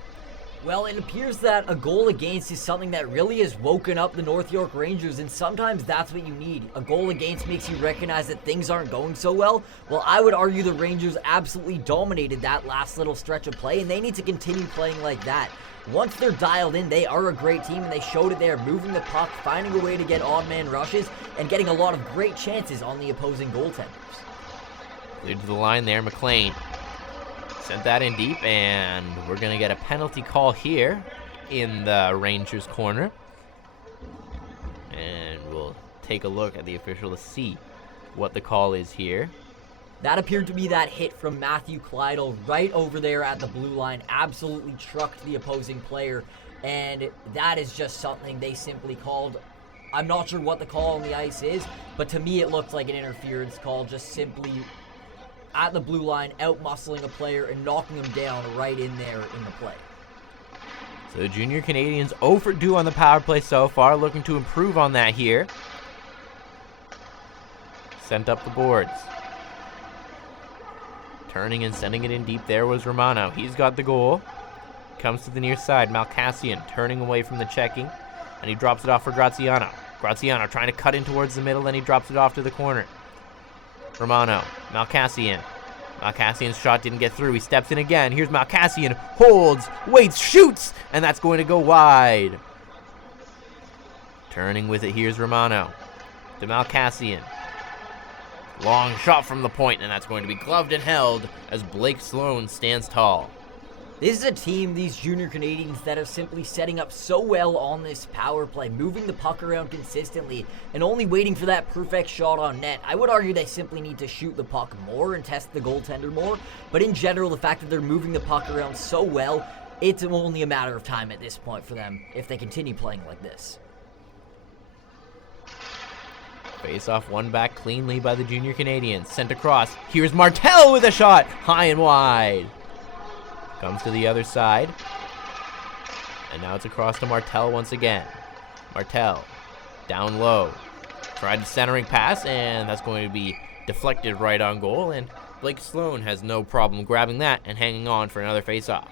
Well, it appears that a goal against is something that really has woken up the North York Rangers, and sometimes that's what you need. A goal against makes you recognize that things aren't going so well. Well, I would argue the Rangers absolutely dominated that last little stretch of play, and they need to continue playing like that. Once they're dialed in, they are a great team, and they showed it there, moving the puck, finding a way to get odd man rushes, and getting a lot of great chances on the opposing goaltenders. Lead to the line there, McLean. Sent that in deep, and we're going to get a penalty call here in the Rangers' corner. And we'll take a look at the official to see what the call is here. That appeared to be that hit from Matthew Kleidel right over there at the blue line. Absolutely trucked the opposing player, and that is just something they simply called. I'm not sure what the call on the ice is, but to me it looked like an interference call, just simply at the blue line, out-muscling a player and knocking him down right in there in the play. So the Junior Canadiens 0 for 2 on the power play so far, looking to improve on that here. Sent up the boards. Turning and sending it in deep there was Romano. He's got the goal. Comes to the near side. Malkassian turning away from the checking. And he drops it off for Graziano. Graziano trying to cut in towards the middle, then he drops it off to the corner. Romano. Malkassian. Malkassian's shot didn't get through. He steps in again. Here's Malkassian. Holds. Waits. Shoots. And that's going to go wide. Turning with it. Here's Romano. To Malkassian. Long shot from the point, and that's going to be gloved and held as Blake Sloan stands tall. This is a team, these Junior Canadiens, that are simply setting up so well on this power play, moving the puck around consistently, and only waiting for that perfect shot on net. I would argue they simply need to shoot the puck more and test the goaltender more, but in general, the fact that they're moving the puck around so well, it's only a matter of time at this point for them if they continue playing like this. Face off one back cleanly by the Junior Canadiens. Sent across. Here's Martel with a shot. High and wide. Comes to the other side. And now it's across to Martel once again. Martel. Down low. Tried the centering pass, and that's going to be deflected right on goal. And Blake Sloan has no problem grabbing that and hanging on for another face-off.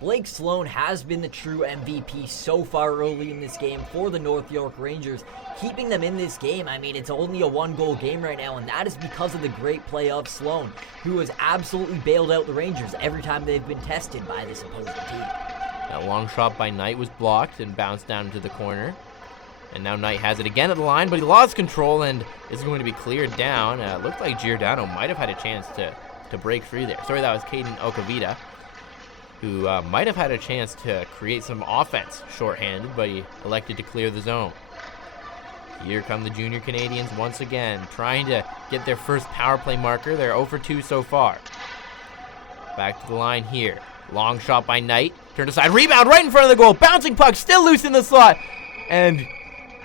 Blake Sloan has been the true MVP so far early in this game for the North York Rangers. Keeping them in this game, I mean, it's only a one-goal game right now, and that is because of the great play of Sloan, who has absolutely bailed out the Rangers every time they've been tested by this opposing team. That long shot by Knight was blocked and bounced down into the corner. And now Knight has it again at the line, but he lost control and is going to be cleared down. Looked like Giordano might have had a chance to break free there. Sorry, that was Caden Okavita, who might have had a chance to create some offense shorthanded, but he elected to clear the zone. Here come the Junior Canadiens once again, trying to get their first power play marker. They're 0 for 2 so far. Back to the line here. Long shot by Knight. Turned aside. Rebound right in front of the goal. Bouncing puck still loose in the slot. And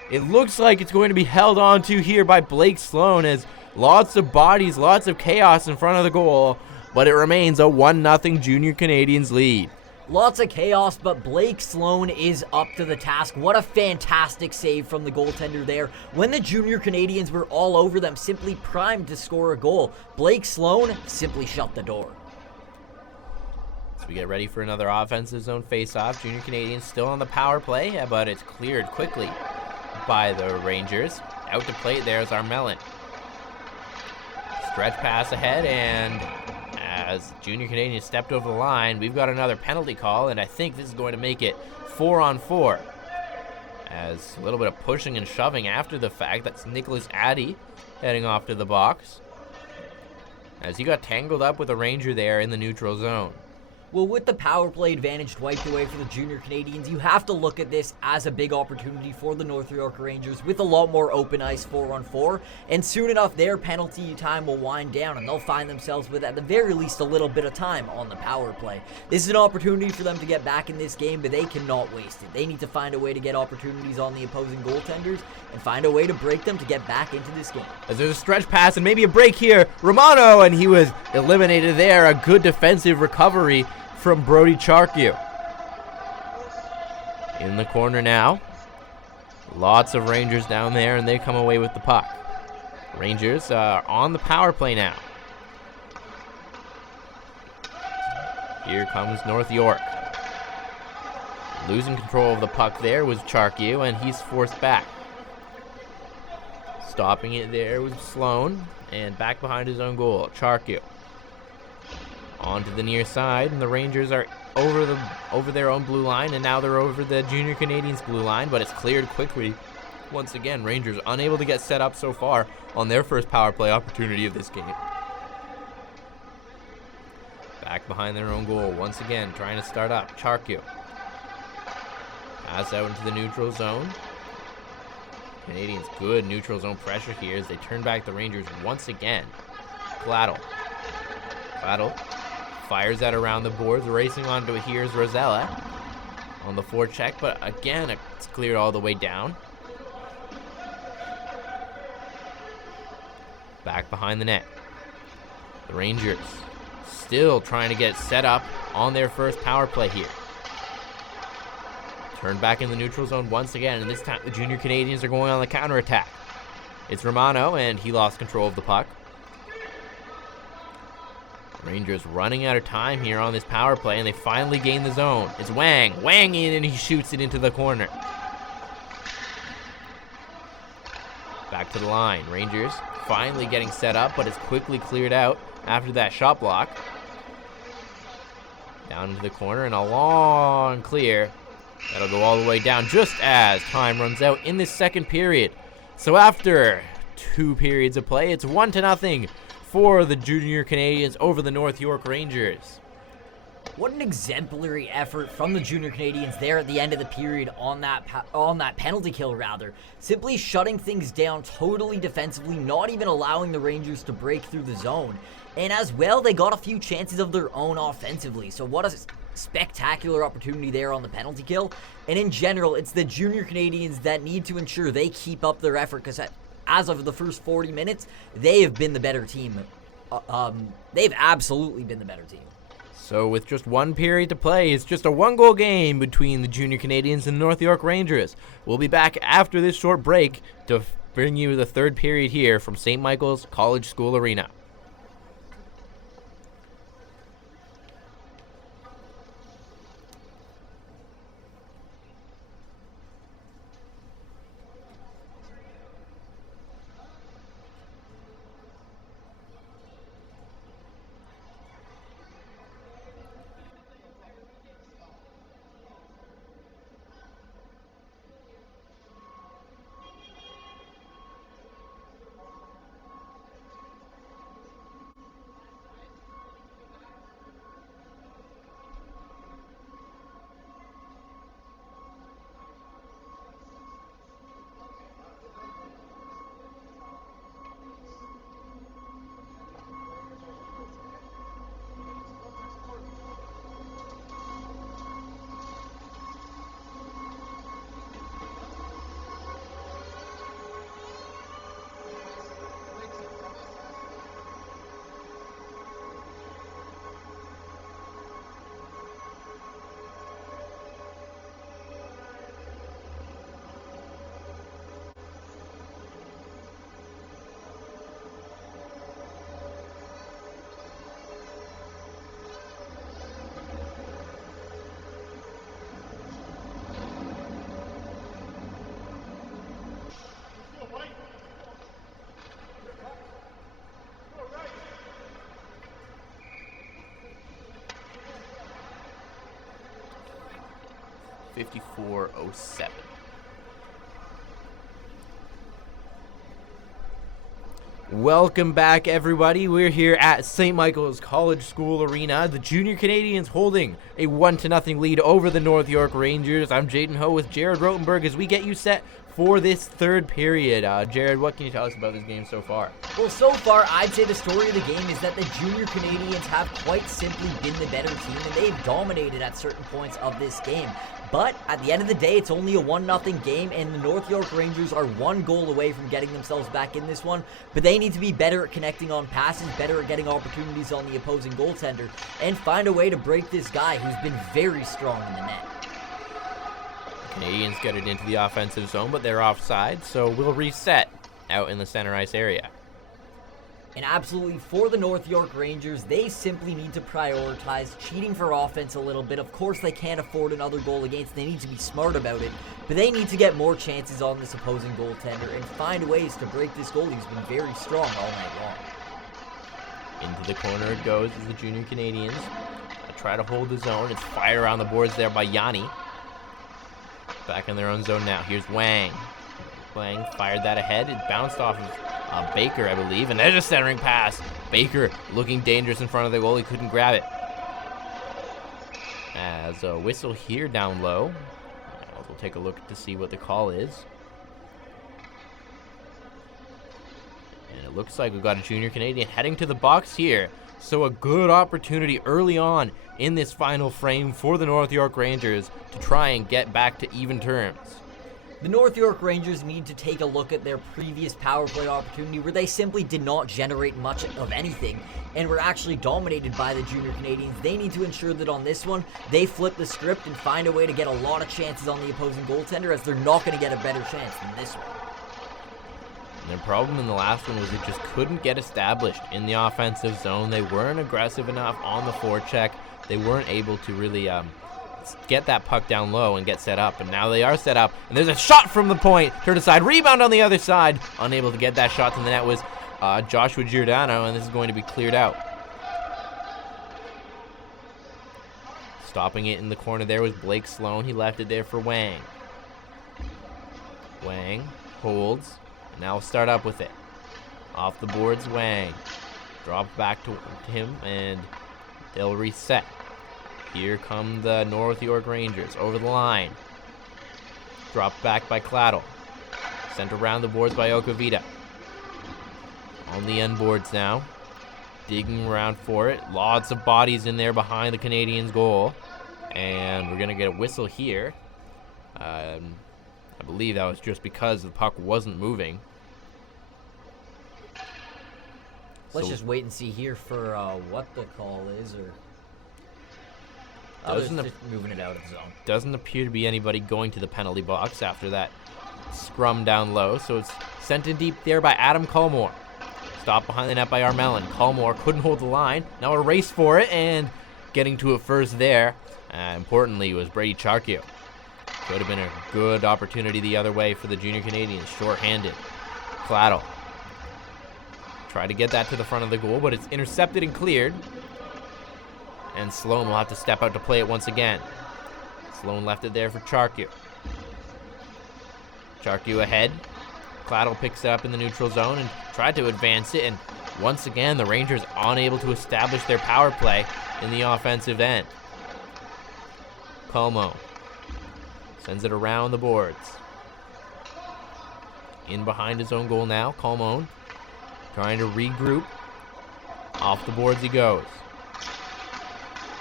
it looks like it's going to be held on to here by Blake Sloan, as lots of bodies, lots of chaos in front of the goal. But it remains a 1-0 Junior Canadiens lead. Lots of chaos, but Blake Sloan is up to the task. What a fantastic save from the goaltender there. When the Junior Canadiens were all over them, simply primed to score a goal, Blake Sloan simply shut the door. So we get ready for another offensive zone face-off. Junior Canadiens still on the power play, but it's cleared quickly by the Rangers. Out to play there's Armelin. Stretch pass ahead, and as Junior Canadiens stepped over the line, we've got another penalty call, and I think this is going to make it 4-on-4. As a little bit of pushing and shoving after the fact. That's Nicholas Addy heading off to the box, as he got tangled up with a Ranger there in the neutral zone. Well, with the power play advantage wiped away for the Junior Canadiens, you have to look at this as a big opportunity for the North York Rangers with a lot more open ice 4-on-4, and soon enough their penalty time will wind down and they'll find themselves with at the very least a little bit of time on the power play. This is an opportunity for them to get back in this game, but they cannot waste it. They need to find a way to get opportunities on the opposing goaltenders and find a way to break them to get back into this game. As there's a stretch pass and maybe a break here, Romano, and he was eliminated there. A good defensive recovery from Brody Charkiw. In the corner now. Lots of Rangers down there, and they come away with the puck. Rangers are on the power play now. Here comes North York. Losing control of the puck there was Charkiw, and he's forced back. Stopping it there was Sloan, and back behind his own goal, Charkiw. On to the near side, and the Rangers are over their own blue line, and now they're over the Junior Canadiens blue line, but it's cleared quickly. Once again, Rangers unable to get set up so far on their first power play opportunity of this game. Back behind their own goal, once again, trying to start up, Charkiw. Pass out into the neutral zone. Canadiens good neutral zone pressure here as they turn back the Rangers once again. Gladdle fires that around the boards, racing onto it. Here's Rosella on the forecheck, but again, it's cleared all the way down. Back behind the net. The Rangers still trying to get set up on their first power play here. Turned back in the neutral zone once again, and this time the Junior Canadiens are going on the counterattack. It's Romano, and he lost control of the puck. Rangers running out of time here on this power play, and they finally gain the zone. It's Wang. Wang in, and he shoots it into the corner. Back to the line. Rangers finally getting set up, but it's quickly cleared out after that shot block. Down into the corner, and a long clear. That'll go all the way down just as time runs out in this second period. So after 2 periods of play, it's 1-0 for the Junior Canadiens over the North York Rangers. What an exemplary effort from the Junior Canadiens there at the end of the period on that penalty kill, rather. Simply shutting things down totally defensively, not even allowing the Rangers to break through the zone. And as well, they got a few chances of their own offensively. So what a spectacular opportunity there on the penalty kill. And in general, it's the Junior Canadiens that need to ensure they keep up their effort, because as of the first 40 minutes, they have been the better team. They've absolutely been the better team. So with just 1 period to play, it's just a 1-goal game between the Junior Canadiens and the North York Rangers. We'll be back after this short break to bring you the 3rd period here from St. Michael's College School Arena. .54.07. Welcome back, everybody. We're here at St. Michael's College School Arena. The Junior Canadiens holding a 1-0 lead over the North York Rangers. I'm Jaden Ho with Jared Rotenberg as we get you set for this 3rd period. Jared, what can you tell us about this game so far? Well, so far, I'd say the story of the game is that the Junior Canadiens have quite simply been the better team, and they've dominated at certain points of this game. But at the end of the day, it's only a 1-0 game, and the North York Rangers are 1 goal away from getting themselves back in this one. But they need to be better at connecting on passes, better at getting opportunities on the opposing goaltender, and find a way to break this guy who's been very strong in the net. Canadians get it into the offensive zone, but they're offside, so we'll reset out in the center ice area. And absolutely, for the North York Rangers, they simply need to prioritize cheating for offense a little bit. Of course, they can't afford another goal against. They need to be smart about it. But they need to get more chances on this opposing goaltender and find ways to break this goalie who's been very strong all night long. Into the corner it goes as the Junior Canadiens try to hold the zone. It's fired around the boards there by Yanni. Back in their own zone now. Here's Wang. Wang fired that ahead. It bounced off of Baker, I believe, and there's a centering pass. Baker looking dangerous in front of the goal. He couldn't grab it. As a whistle here down low. We'll take a look to see what the call is. And it looks like we've got a Junior Canadian heading to the box here. So a good opportunity early on in this final frame for the North York Rangers to try and get back to even terms. The North York Rangers need to take a look at their previous power play opportunity where they simply did not generate much of anything and were actually dominated by the Junior Canadiens. They need to ensure that on this one, they flip the script and find a way to get a lot of chances on the opposing goaltender, as they're not going to get a better chance than this one. Their problem in the last one was it just couldn't get established in the offensive zone. They weren't aggressive enough on the forecheck. They weren't able to really get that puck down low and get set up. And now they are set up, and there's a shot from the point, turned aside, rebound on the other side. Unable to get that shot to the net was Joshua Giordano, and this is going to be cleared out. Stopping it in the corner there was Blake Sloan. He left it there for Wang. Wang holds. Now we'll start up with it. Off the boards, Wang. Drop back to him, and they'll reset. Here come the North York Rangers over the line. Dropped back by Claddle. Sent around the boards by Okavita. On the end boards now. Digging around for it. Lots of bodies in there behind the Canadiens' goal. And we're going to get a whistle here. I believe that was just because the puck wasn't moving. Let's just wait and see here for what the call is, or just moving it out of the zone. Doesn't appear to be anybody going to the penalty box after that scrum down low, so it's sent in deep there by Adam Culmore. Stopped behind the net by Armelin. Culmore couldn't hold the line. Now a race for it, and getting to it first there, importantly, was Brady Charkio. Could have been a good opportunity the other way for the Junior Canadiens. Short-handed. Claddle. Tried to get that to the front of the goal, but it's intercepted and cleared. And Sloan will have to step out to play it once again. Sloan left it there for Charkio. Charkio ahead. Claddle picks it up in the neutral zone and tried to advance it. And once again, the Rangers unable to establish their power play in the offensive end. Como sends it around the boards. In behind his own goal now. Como trying to regroup. Off the boards he goes.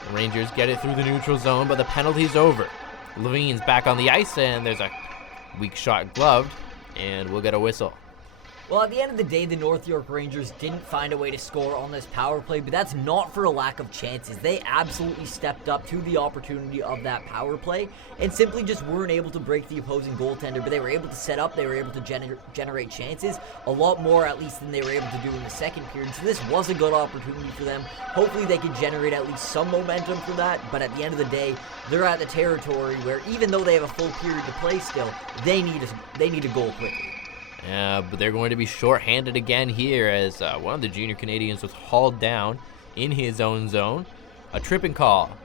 The Rangers get it through the neutral zone, but the penalty's over. Levine's back on the ice, and there's a weak shot gloved, and we'll get a whistle. Well, at the end of the day, the North York Rangers didn't find a way to score on this power play, but that's not for a lack of chances. They absolutely stepped up to the opportunity of that power play and simply just weren't able to break the opposing goaltender, but they were able to set up, they were able to generate chances, a lot more at least than they were able to do in the second period. So this was a good opportunity for them. Hopefully they could generate at least some momentum for that, but at the end of the day, they're at the territory where even though they have a full period to play still, they need a goal quickly. But they're going to be short-handed again here as one of the Junior Canadiens was hauled down in his own zone. A tripping call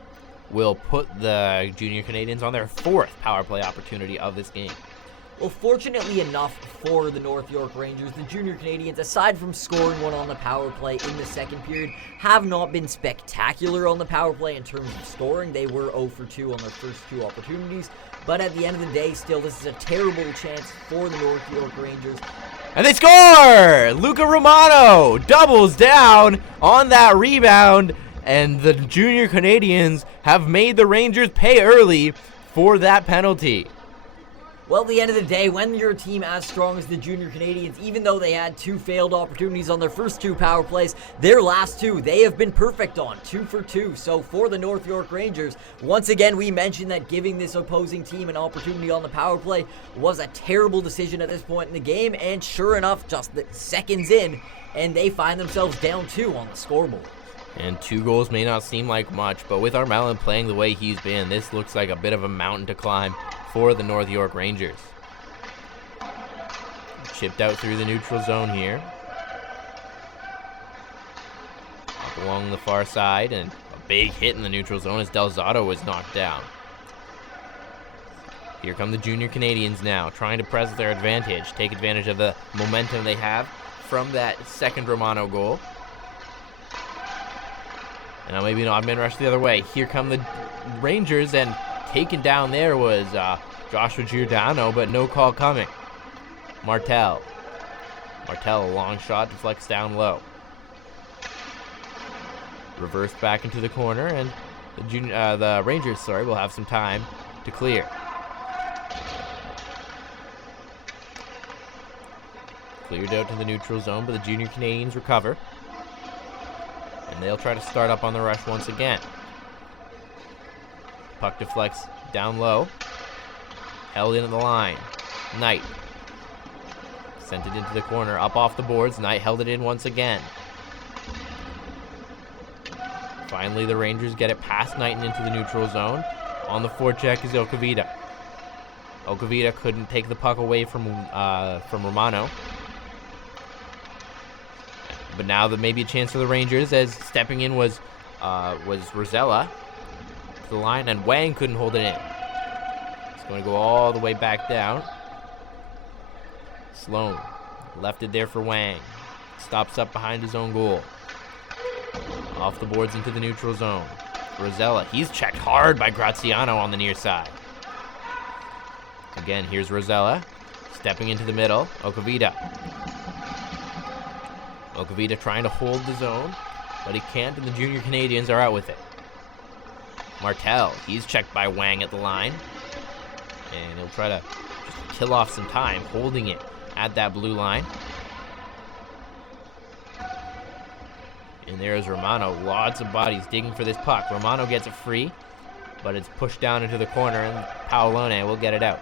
will put the Junior Canadiens on their fourth power play opportunity of this game. Well, fortunately enough for the North York Rangers, the Junior Canadiens, aside from scoring one on the power play in the second period, have not been spectacular on the power play in terms of scoring. They were 0 for 2 on their first two opportunities. But at the end of the day, still, this is a terrible chance for the North York Rangers. And they score! Luca Romano doubles down on that rebound, and the Junior Canadiens have made the Rangers pay early for that penalty. Well, at the end of the day, when you're a team as strong as the Junior Canadiens, even though they had two failed opportunities on their first two power plays, their last two, they have been perfect on, 2 for 2. So for the North York Rangers, once again, we mentioned that giving this opposing team an opportunity on the power play was a terrible decision at this point in the game, and sure enough, just the seconds in, and they find themselves down 2 on the scoreboard. And 2 goals may not seem like much, but with Armelin playing the way he's been, this looks like a bit of a mountain to climb for the North York Rangers. Chipped out through the neutral zone here. Up along the far side, and a big hit in the neutral zone as Delzato was knocked down. Here come the Junior Canadiens now, trying to press their advantage, take advantage of the momentum they have from that second Romano goal. And now maybe an odd man rush the other way. Here come the Rangers, and taken down there was Joshua Giordano, but no call coming. Martel, a long shot, deflects down low. Reversed back into the corner, and the Rangers, will have some time to clear. Cleared out to the neutral zone, but the Junior Canadiens recover. And they'll try to start up on the rush once again. Puck deflects down low. Held in at the line. Knight. Sent it into the corner, up off the boards. Knight held it in once again. Finally, the Rangers get it past Knight and into the neutral zone. On the forecheck is Okavita. Okavita couldn't take the puck away from Romano. But now there may be a chance for the Rangers, as stepping in was Rosella to the line, and Wang couldn't hold it in. It's going to go all the way back down. Sloan left it there for Wang. Stops up behind his own goal. Off the boards into the neutral zone. Rosella, he's checked hard by Graziano on the near side. Again, here's Rosella, stepping into the middle. Okavita trying to hold the zone, but he can't, and the Junior Canadiens are out with it. Martel, he's checked by Wang at the line, and he'll try to just kill off some time, holding it at that blue line. And there's Romano. Lots of bodies digging for this puck. Romano gets it free, but it's pushed down into the corner, and Paolone will get it out.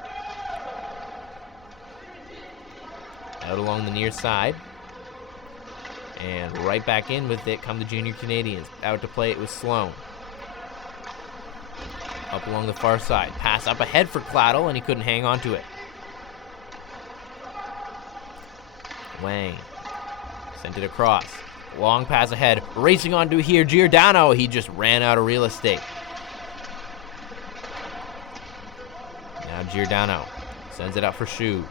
Out along the near side. And right back in with it come the Junior Canadiens. Out to play it with Sloan. Up along the far side. Pass up ahead for Claddle, and he couldn't hang on to it. Wang sent it across. Long pass ahead. Racing onto here, Giordano. He just ran out of real estate. Now Giordano sends it up for Shu.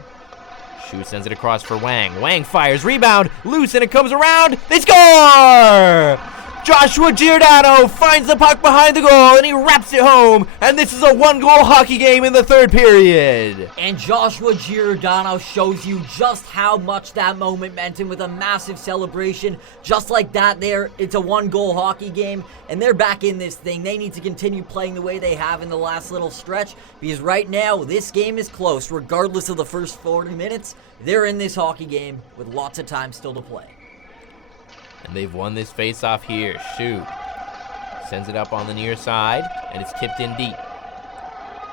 Shu sends it across for Wang. Wang fires, rebound, loose, and it comes around. They score! Joshua Giordano finds the puck behind the goal, and he wraps it home. And this is a one-goal hockey game in the third period. And Joshua Giordano shows you just how much that moment meant him with a massive celebration. Just like that there, it's a one-goal hockey game, and they're back in this thing. They need to continue playing the way they have in the last little stretch, because right now, this game is close. Regardless of the first 40 minutes, they're in this hockey game with lots of time still to play. And they've won this face-off here. Shu sends it up on the near side, and it's tipped in deep.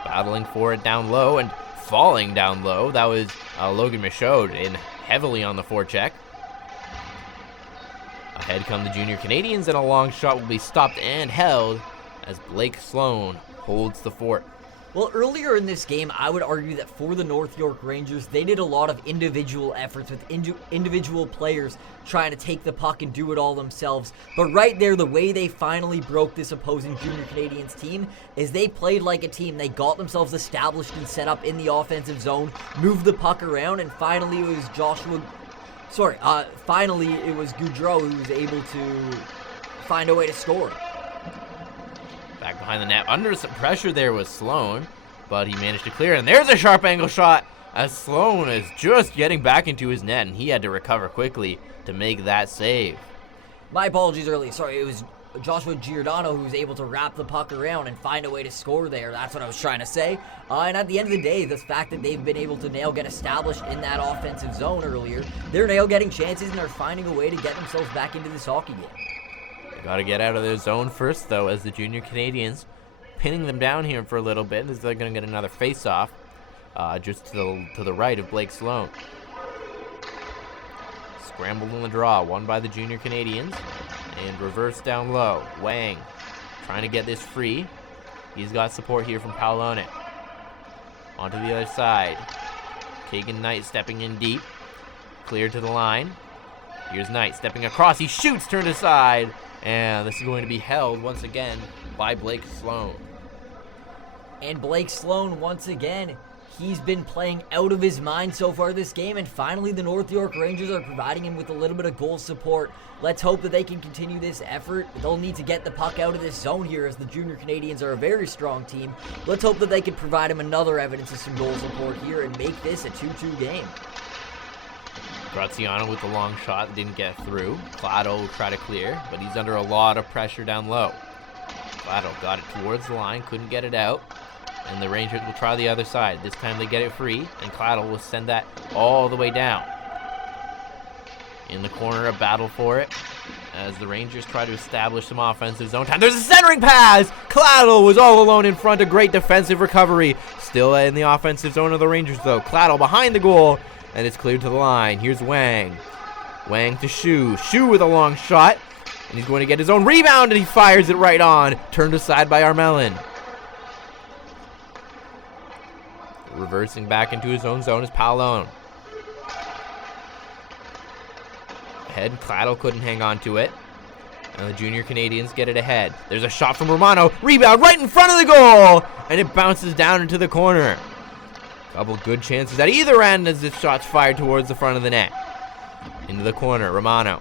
Battling for it down low and falling down low. That was Logan Michaud in heavily on the forecheck. Ahead come the Junior Canadiens, and a long shot will be stopped and held as Blake Sloan holds the fort. Well, earlier in this game, I would argue that for the North York Rangers, they did a lot of individual efforts with individual players trying to take the puck and do it all themselves. But right there, the way they finally broke this opposing Junior Canadiens team is they played like a team. They got themselves established and set up in the offensive zone, moved the puck around, and finally it was Goudreau who was able to find a way to score. Back behind the net, under some pressure there was Sloan, but he managed to clear it, and there's a sharp angle shot as Sloan is just getting back into his net, and he had to recover quickly to make that save. My apologies earlier. Sorry, it was Joshua Giordano who was able to wrap the puck around and find a way to score there. That's what I was trying to say. And at the end of the day, the fact that they've been able to now get established in that offensive zone earlier, they're now getting chances, and they're finding a way to get themselves back into this hockey game. Got to get out of their zone first, though, as the Junior Canadiens pinning them down here for a little bit, as they're going to get another face-off just to the right of Blake Sloan. Scrambled in the draw, won by the Junior Canadiens, and reverse down low. Wang trying to get this free. He's got support here from Paolone. Onto the other side. Kagan Knight stepping in deep. Clear to the line. Here's Knight stepping across. He shoots, turned aside. And this is going to be held once again by Blake Sloan. And Blake Sloan, once again, he's been playing out of his mind so far this game, and finally the North York Rangers are providing him with a little bit of goal support. Let's hope that they can continue this effort. They'll need to get the puck out of this zone here, as the Junior Canadiens are a very strong team. Let's hope that they can provide him another evidence of some goal support here and make this a 2-2 game. Graziano with the long shot, didn't get through. Claddle will try to clear, but he's under a lot of pressure down low. Claddle got it towards the line, couldn't get it out, and the Rangers will try the other side. This time they get it free, and Claddle will send that all the way down. In the corner, a battle for it as the Rangers try to establish some offensive zone time. There's a centering pass! Claddle was all alone in front. A great defensive recovery. Still in the offensive zone of the Rangers, though. Claddle behind the goal, and it's cleared to the line. Here's Wang. Wang to Shu. Shu with a long shot, and he's going to get his own rebound, and he fires it right on. Turned aside by Armelin. Reversing back into his own zone is Paolone. Ahead, Claddle couldn't hang on to it. And the Junior Canadiens get it ahead. There's a shot from Romano. Rebound right in front of the goal! And it bounces down into the corner. Couple good chances at either end as the shot's fired towards the front of the net. Into the corner, Romano.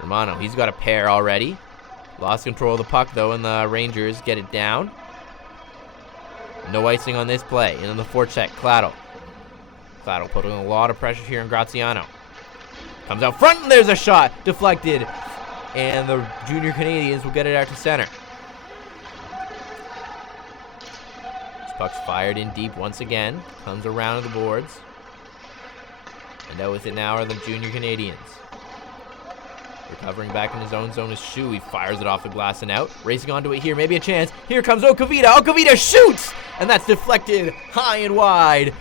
Romano, he's got a pair already. Lost control of the puck, though, and the Rangers get it down. No icing on this play. And on the forecheck, Claddle. Claddle putting a lot of pressure here on Graziano. Comes out front, and there's a shot. Deflected. And the Junior Canadiens will get it out to center. This puck's fired in deep once again. Comes around the boards. And out with it now are the Junior Canadiens. Recovering back in his own zone is Shu. He fires it off the glass and out. Racing onto it here, maybe a chance. Here comes Okavita. Okavita shoots! And that's deflected high and wide.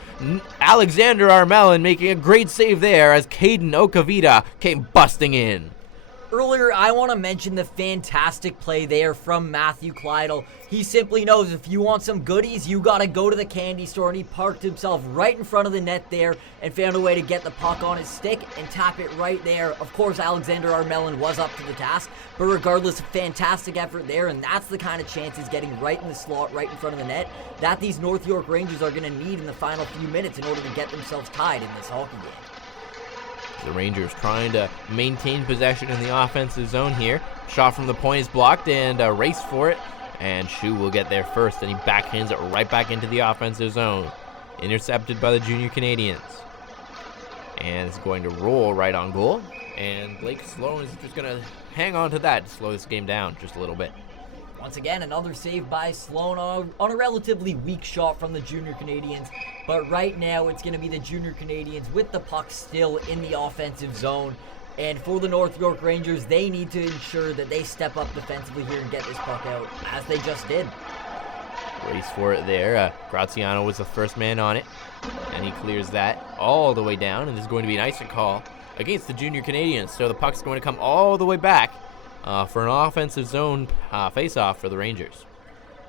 Alexander Armelin making a great save there as Caden Okavita came busting in. Earlier, I want to mention the fantastic play there from Matthew Kleidel. He simply knows if you want some goodies, you got to go to the candy store, and he parked himself right in front of the net there and found a way to get the puck on his stick and tap it right there. Of course, Alexander Armelin was up to the task, but regardless, a fantastic effort there, and that's the kind of chances getting right in the slot, right in front of the net, that these North York Rangers are going to need in the final few minutes in order to get themselves tied in this hockey game. The Rangers trying to maintain possession in the offensive zone here. Shot from the point is blocked and a race for it. And Shu will get there first, and he backhands it right back into the offensive zone. Intercepted by the Junior Canadiens. And it's going to roll right on goal. And Blake Sloan is just going to hang on to that to slow this game down just a little bit. Once again, another save by Sloan on a relatively weak shot from the Junior Canadiens. But right now, it's going to be the Junior Canadiens with the puck still in the offensive zone. And for the North York Rangers, they need to ensure that they step up defensively here and get this puck out, as they just did. Race for it there. Graziano was the first man on it. And he clears that all the way down. And there's going to be an icing call against the Junior Canadiens. So the puck's going to come all the way back for an offensive zone face-off for the Rangers.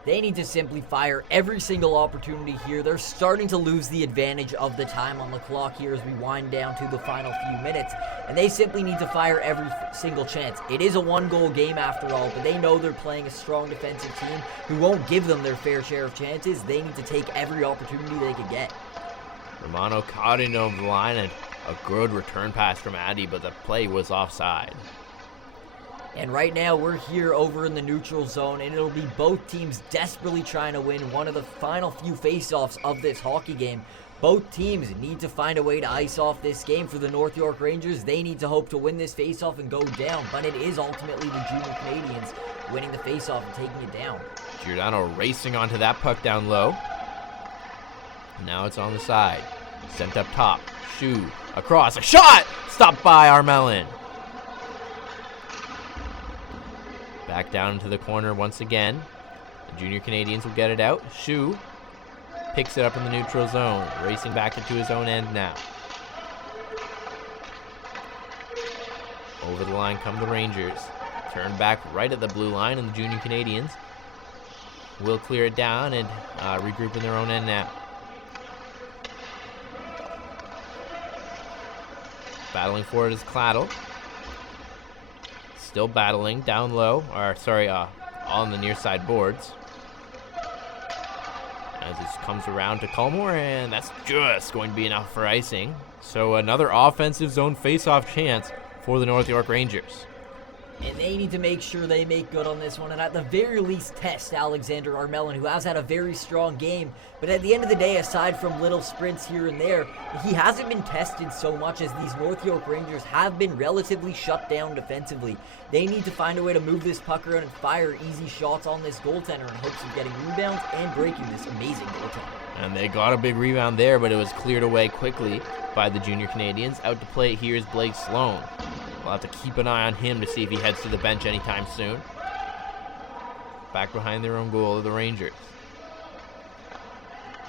They need to simply fire every single opportunity here. They're starting to lose the advantage of the time on the clock here as we wind down to the final few minutes. And they simply need to fire every single chance. It is a one-goal game after all, but they know they're playing a strong defensive team who won't give them their fair share of chances. They need to take every opportunity they could get. Romano caught it over the line and a good return pass from Addy, but the play was offside. And right now, we're here over in the neutral zone, and it'll be both teams desperately trying to win one of the final few face-offs of this hockey game. Both teams need to find a way to ice off this game. For the North York Rangers, they need to hope to win this face-off and go down, but it is ultimately the Junior Canadiens winning the face-off and taking it down. Giordano racing onto that puck down low. Now it's on the side. Sent up top. Shu across. A shot! Stopped by Armelin. Back down into the corner once again. The Junior Canadiens will get it out. Shu picks it up in the neutral zone. Racing back into his own end now. Over the line come the Rangers. Turn back right at the blue line, and the Junior Canadiens will clear it down and regroup in their own end now. Battling for it is Claddle. Still battling down low, on the near side boards. As this comes around to Culmore, and that's just going to be enough for icing. So another offensive zone face-off chance for the North York Rangers. And they need to make sure they make good on this one, and at the very least test Alexander Armelin, who has had a very strong game. But at the end of the day, aside from little sprints here and there, he hasn't been tested so much, as these North York Rangers have been relatively shut down defensively. They need to find a way to move this puck around and fire easy shots on this goaltender in hopes of getting rebounds and breaking this amazing goaltender. And they got a big rebound there, but it was cleared away quickly by the Junior Canadiens. Out to play here is Blake Sloan. We'll have to keep an eye on him to see if he heads to the bench anytime soon. Back behind their own goal of the Rangers.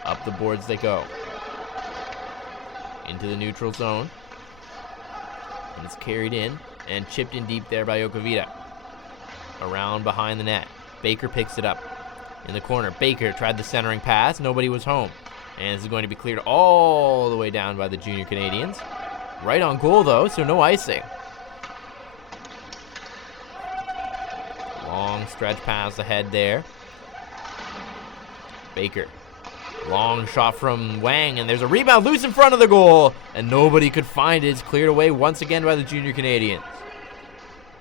Up the boards they go. Into the neutral zone. And it's carried in and chipped in deep there by Okavita. Around behind the net. Baker picks it up in the corner. Baker tried the centering pass. Nobody was home. And this is going to be cleared all the way down by the Junior Canadiens. Right on goal, though, so no icing. Long stretch pass ahead there. Baker. Long shot from Wang, and there's a rebound loose in front of the goal, and nobody could find it. It's cleared away once again by the Junior Canadiens.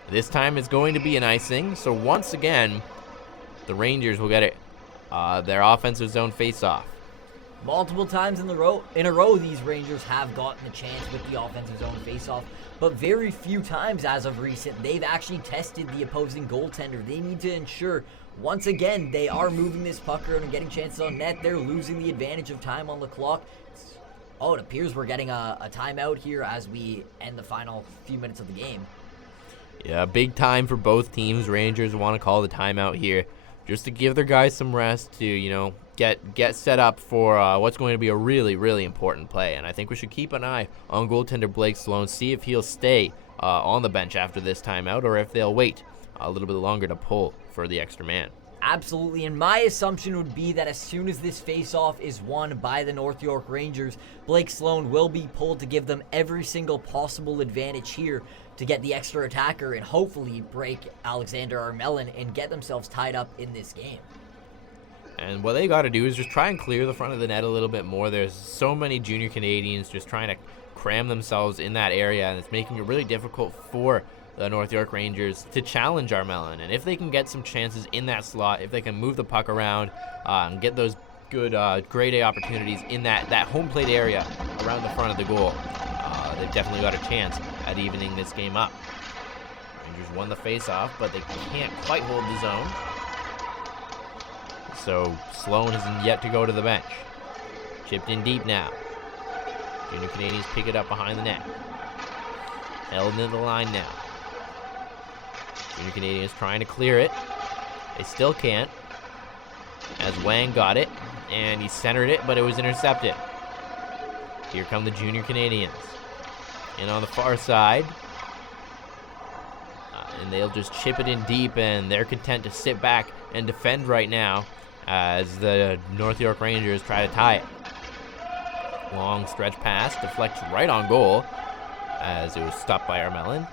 This time it's going to be an icing, so once again, the Rangers will get it. Their offensive zone face-off. Multiple times in a row, these Rangers have gotten the chance with the offensive zone faceoff, but very few times as of recent, they've actually tested the opposing goaltender. They need to ensure, once again, they are moving this puck around and getting chances on net. They're losing the advantage of time on the clock. Oh, it appears we're getting a timeout here as we end the final few minutes of the game. Yeah, big time for both teams. Rangers want to call the timeout here just to give their guys some rest to, get set up for what's going to be a really, really important play. And I think we should keep an eye on goaltender Blake Sloan, see if he'll stay on the bench after this timeout or if they'll wait a little bit longer to pull for the extra man. Absolutely, and my assumption would be that as soon as this face-off is won by the North York Rangers, Blake Sloan will be pulled to give them every single possible advantage here to get the extra attacker and hopefully break Alexander Armelin and get themselves tied up in this game. And what they got to do is just try and clear the front of the net a little bit more. There's so many Junior Canadiens just trying to cram themselves in that area, and it's making it really difficult for the North York Rangers to challenge Armelin. And if they can get some chances in that slot, if they can move the puck around and get those good grade A opportunities in that home plate area around the front of the goal, they've definitely got a chance at evening this game up. Rangers won the face-off, but they can't quite hold the zone. So Sloan has yet to go to the bench. Chipped in deep now. Junior Canadiens pick it up behind the net. Held into the line now. Junior Canadiens trying to clear it. They still can't. As Wang got it, and he centered it, but it was intercepted. Here come the Junior Canadiens. And on the far side, and they'll just chip it in deep, and they're content to sit back and defend right now as the North York Rangers try to tie it. Long stretch pass, deflects right on goal as it was stopped by Armelin.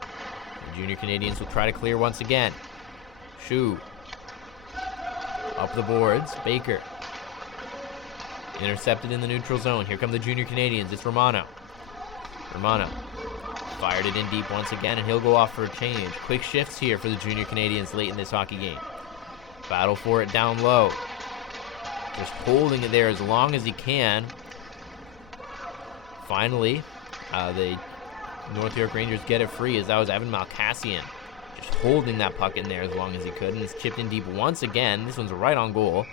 The Junior Canadiens will try to clear once again. Shu. Up the boards, Baker. Intercepted in the neutral zone. Here come the Junior Canadiens. It's Romano. Romano fired it in deep once again, and he'll go off for a change. Quick shifts here for the Junior Canadiens late in this hockey game. Battle for it down low. Just holding it there as long as he can. Finally, the North York Rangers get it free, as that was Evan Malkassian just holding that puck in there as long as he could, and it's chipped in deep once again. This one's right on goal,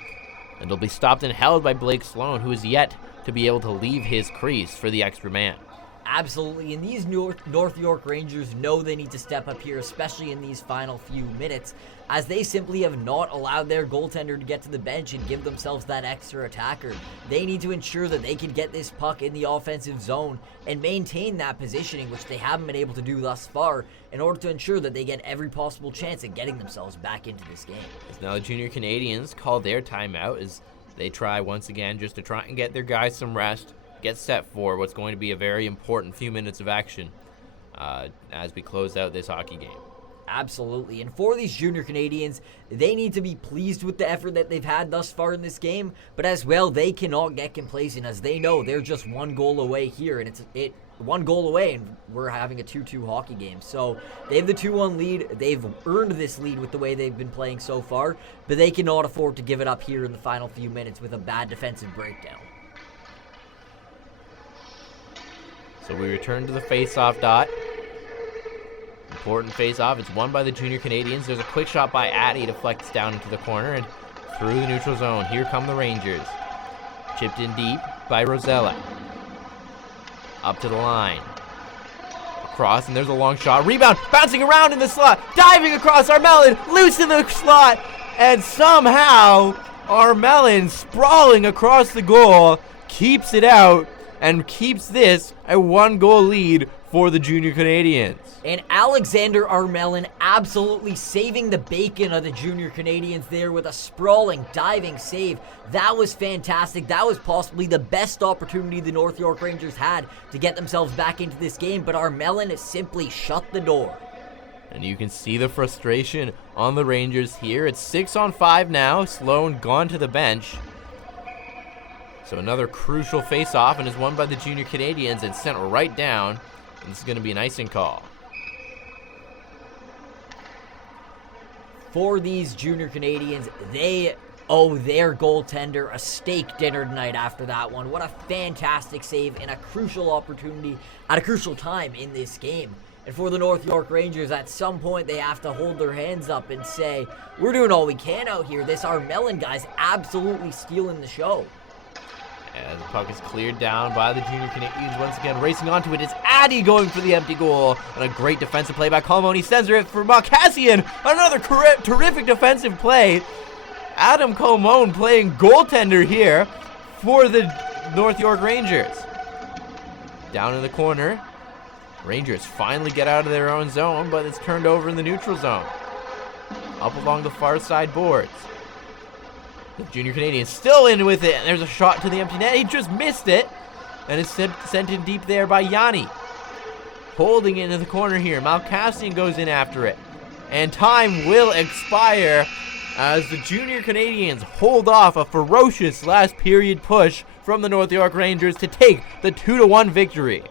and it'll be stopped and held by Blake Sloan, who is yet to be able to leave his crease for the extra man. Absolutely, and these North York Rangers know they need to step up here, especially in these final few minutes, as they simply have not allowed their goaltender to get to the bench and give themselves that extra attacker. They need to ensure that they can get this puck in the offensive zone and maintain that positioning, which they haven't been able to do thus far, in order to ensure that they get every possible chance at getting themselves back into this game. Now the Junior Canadiens call their timeout as they try once again just to try and get their guys some rest, get set for what's going to be a very important few minutes of action as we close out this hockey game. Absolutely. And for these junior Canadians, they need to be pleased with the effort that they've had thus far in this game, but as well, they cannot get complacent as they know they're just 1 goal away here, and it's 1 goal away, and we're having a 2-2 hockey game. So they have the 2-1 lead. They've earned this lead with the way they've been playing so far, but they cannot afford to give it up here in the final few minutes with a bad defensive breakdown. So we return to the face-off dot. Important face-off. It's won by the junior Canadians. There's a quick shot by Addy, deflects down into the corner and through the neutral zone. Here come the Rangers. Chipped in deep by Rosella. Up to the line. Across, and there's a long shot. Rebound, bouncing around in the slot. Diving across Armelin, loose in the slot. And somehow, Armelin, sprawling across the goal, keeps it out and keeps this a 1-goal lead for the junior Canadians. And Alexander Armelin absolutely saving the bacon of the junior Canadians there with a sprawling, diving save. That was fantastic. That was possibly the best opportunity the North York Rangers had to get themselves back into this game, but Armelin simply shut the door. And you can see the frustration on the Rangers here. It's 6-on-5 now. Sloan gone to the bench. So another crucial face-off, and is won by the junior Canadians and sent right down. And this is going to be an icing call. For these junior Canadians, they owe their goaltender a steak dinner tonight after that one. What a fantastic save and a crucial opportunity at a crucial time in this game. And for the North York Rangers, at some point they have to hold their hands up and say, we're doing all we can out here. This Armelin guy's absolutely stealing the show. As the puck is cleared down by the junior Canadians, once again racing onto it. It's Addy going for the empty goal. And a great defensive play by Colmone. He sends it for Malkassian. Another terrific defensive play. Adam Colmone playing goaltender here for the North York Rangers. Down in the corner. Rangers finally get out of their own zone, but it's turned over in the neutral zone. Up along the far side boards. The junior Canadian still in with it, and there's a shot to the empty net. He just missed it, and it's sent in deep there by Yanni. Holding it into the corner here. Malkassian goes in after it. And time will expire as the junior Canadians hold off a ferocious last period push from the North York Rangers to take the 2-1 victory.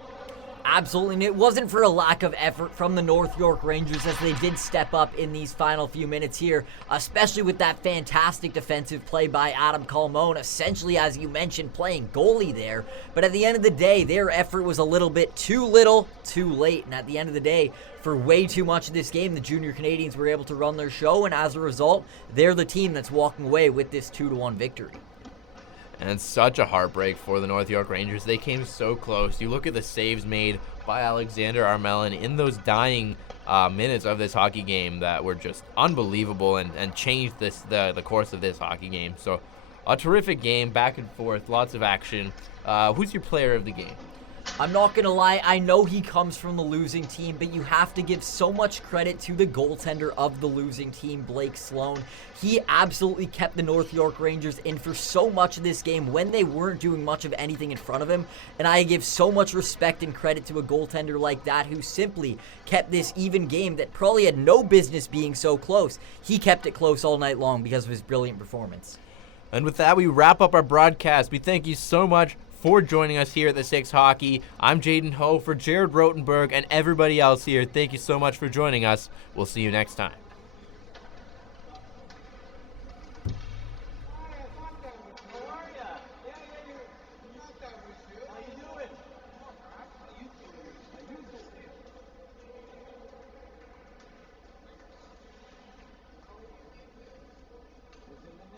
Absolutely, and it wasn't for a lack of effort from the North York Rangers as they did step up in these final few minutes here, especially with that fantastic defensive play by Adam Colmone, essentially, as you mentioned, playing goalie there. But at the end of the day, their effort was a little bit too little, too late, and at the end of the day, for way too much of this game, the junior Canadians were able to run their show, and as a result, they're the team that's walking away with this 2-1 victory. And such a heartbreak for the North York Rangers. They came so close. You look at the saves made by Alexander Armelin in those dying minutes of this hockey game that were just unbelievable and changed the course of this hockey game. So a terrific game, back and forth, lots of action. Who's your player of the game? I'm not going to lie, I know he comes from the losing team, but you have to give so much credit to the goaltender of the losing team, Blake Sloan. He absolutely kept the North York Rangers in for so much of this game when they weren't doing much of anything in front of him, and I give so much respect and credit to a goaltender like that who simply kept this even game that probably had no business being so close. He kept it close all night long because of his brilliant performance. And with that, we wrap up our broadcast. We thank you so much for joining us here at the Six Hockey. I'm Jaden Ho for Jared Rotenberg and everybody else here. Thank you so much for joining us. We'll see you next time.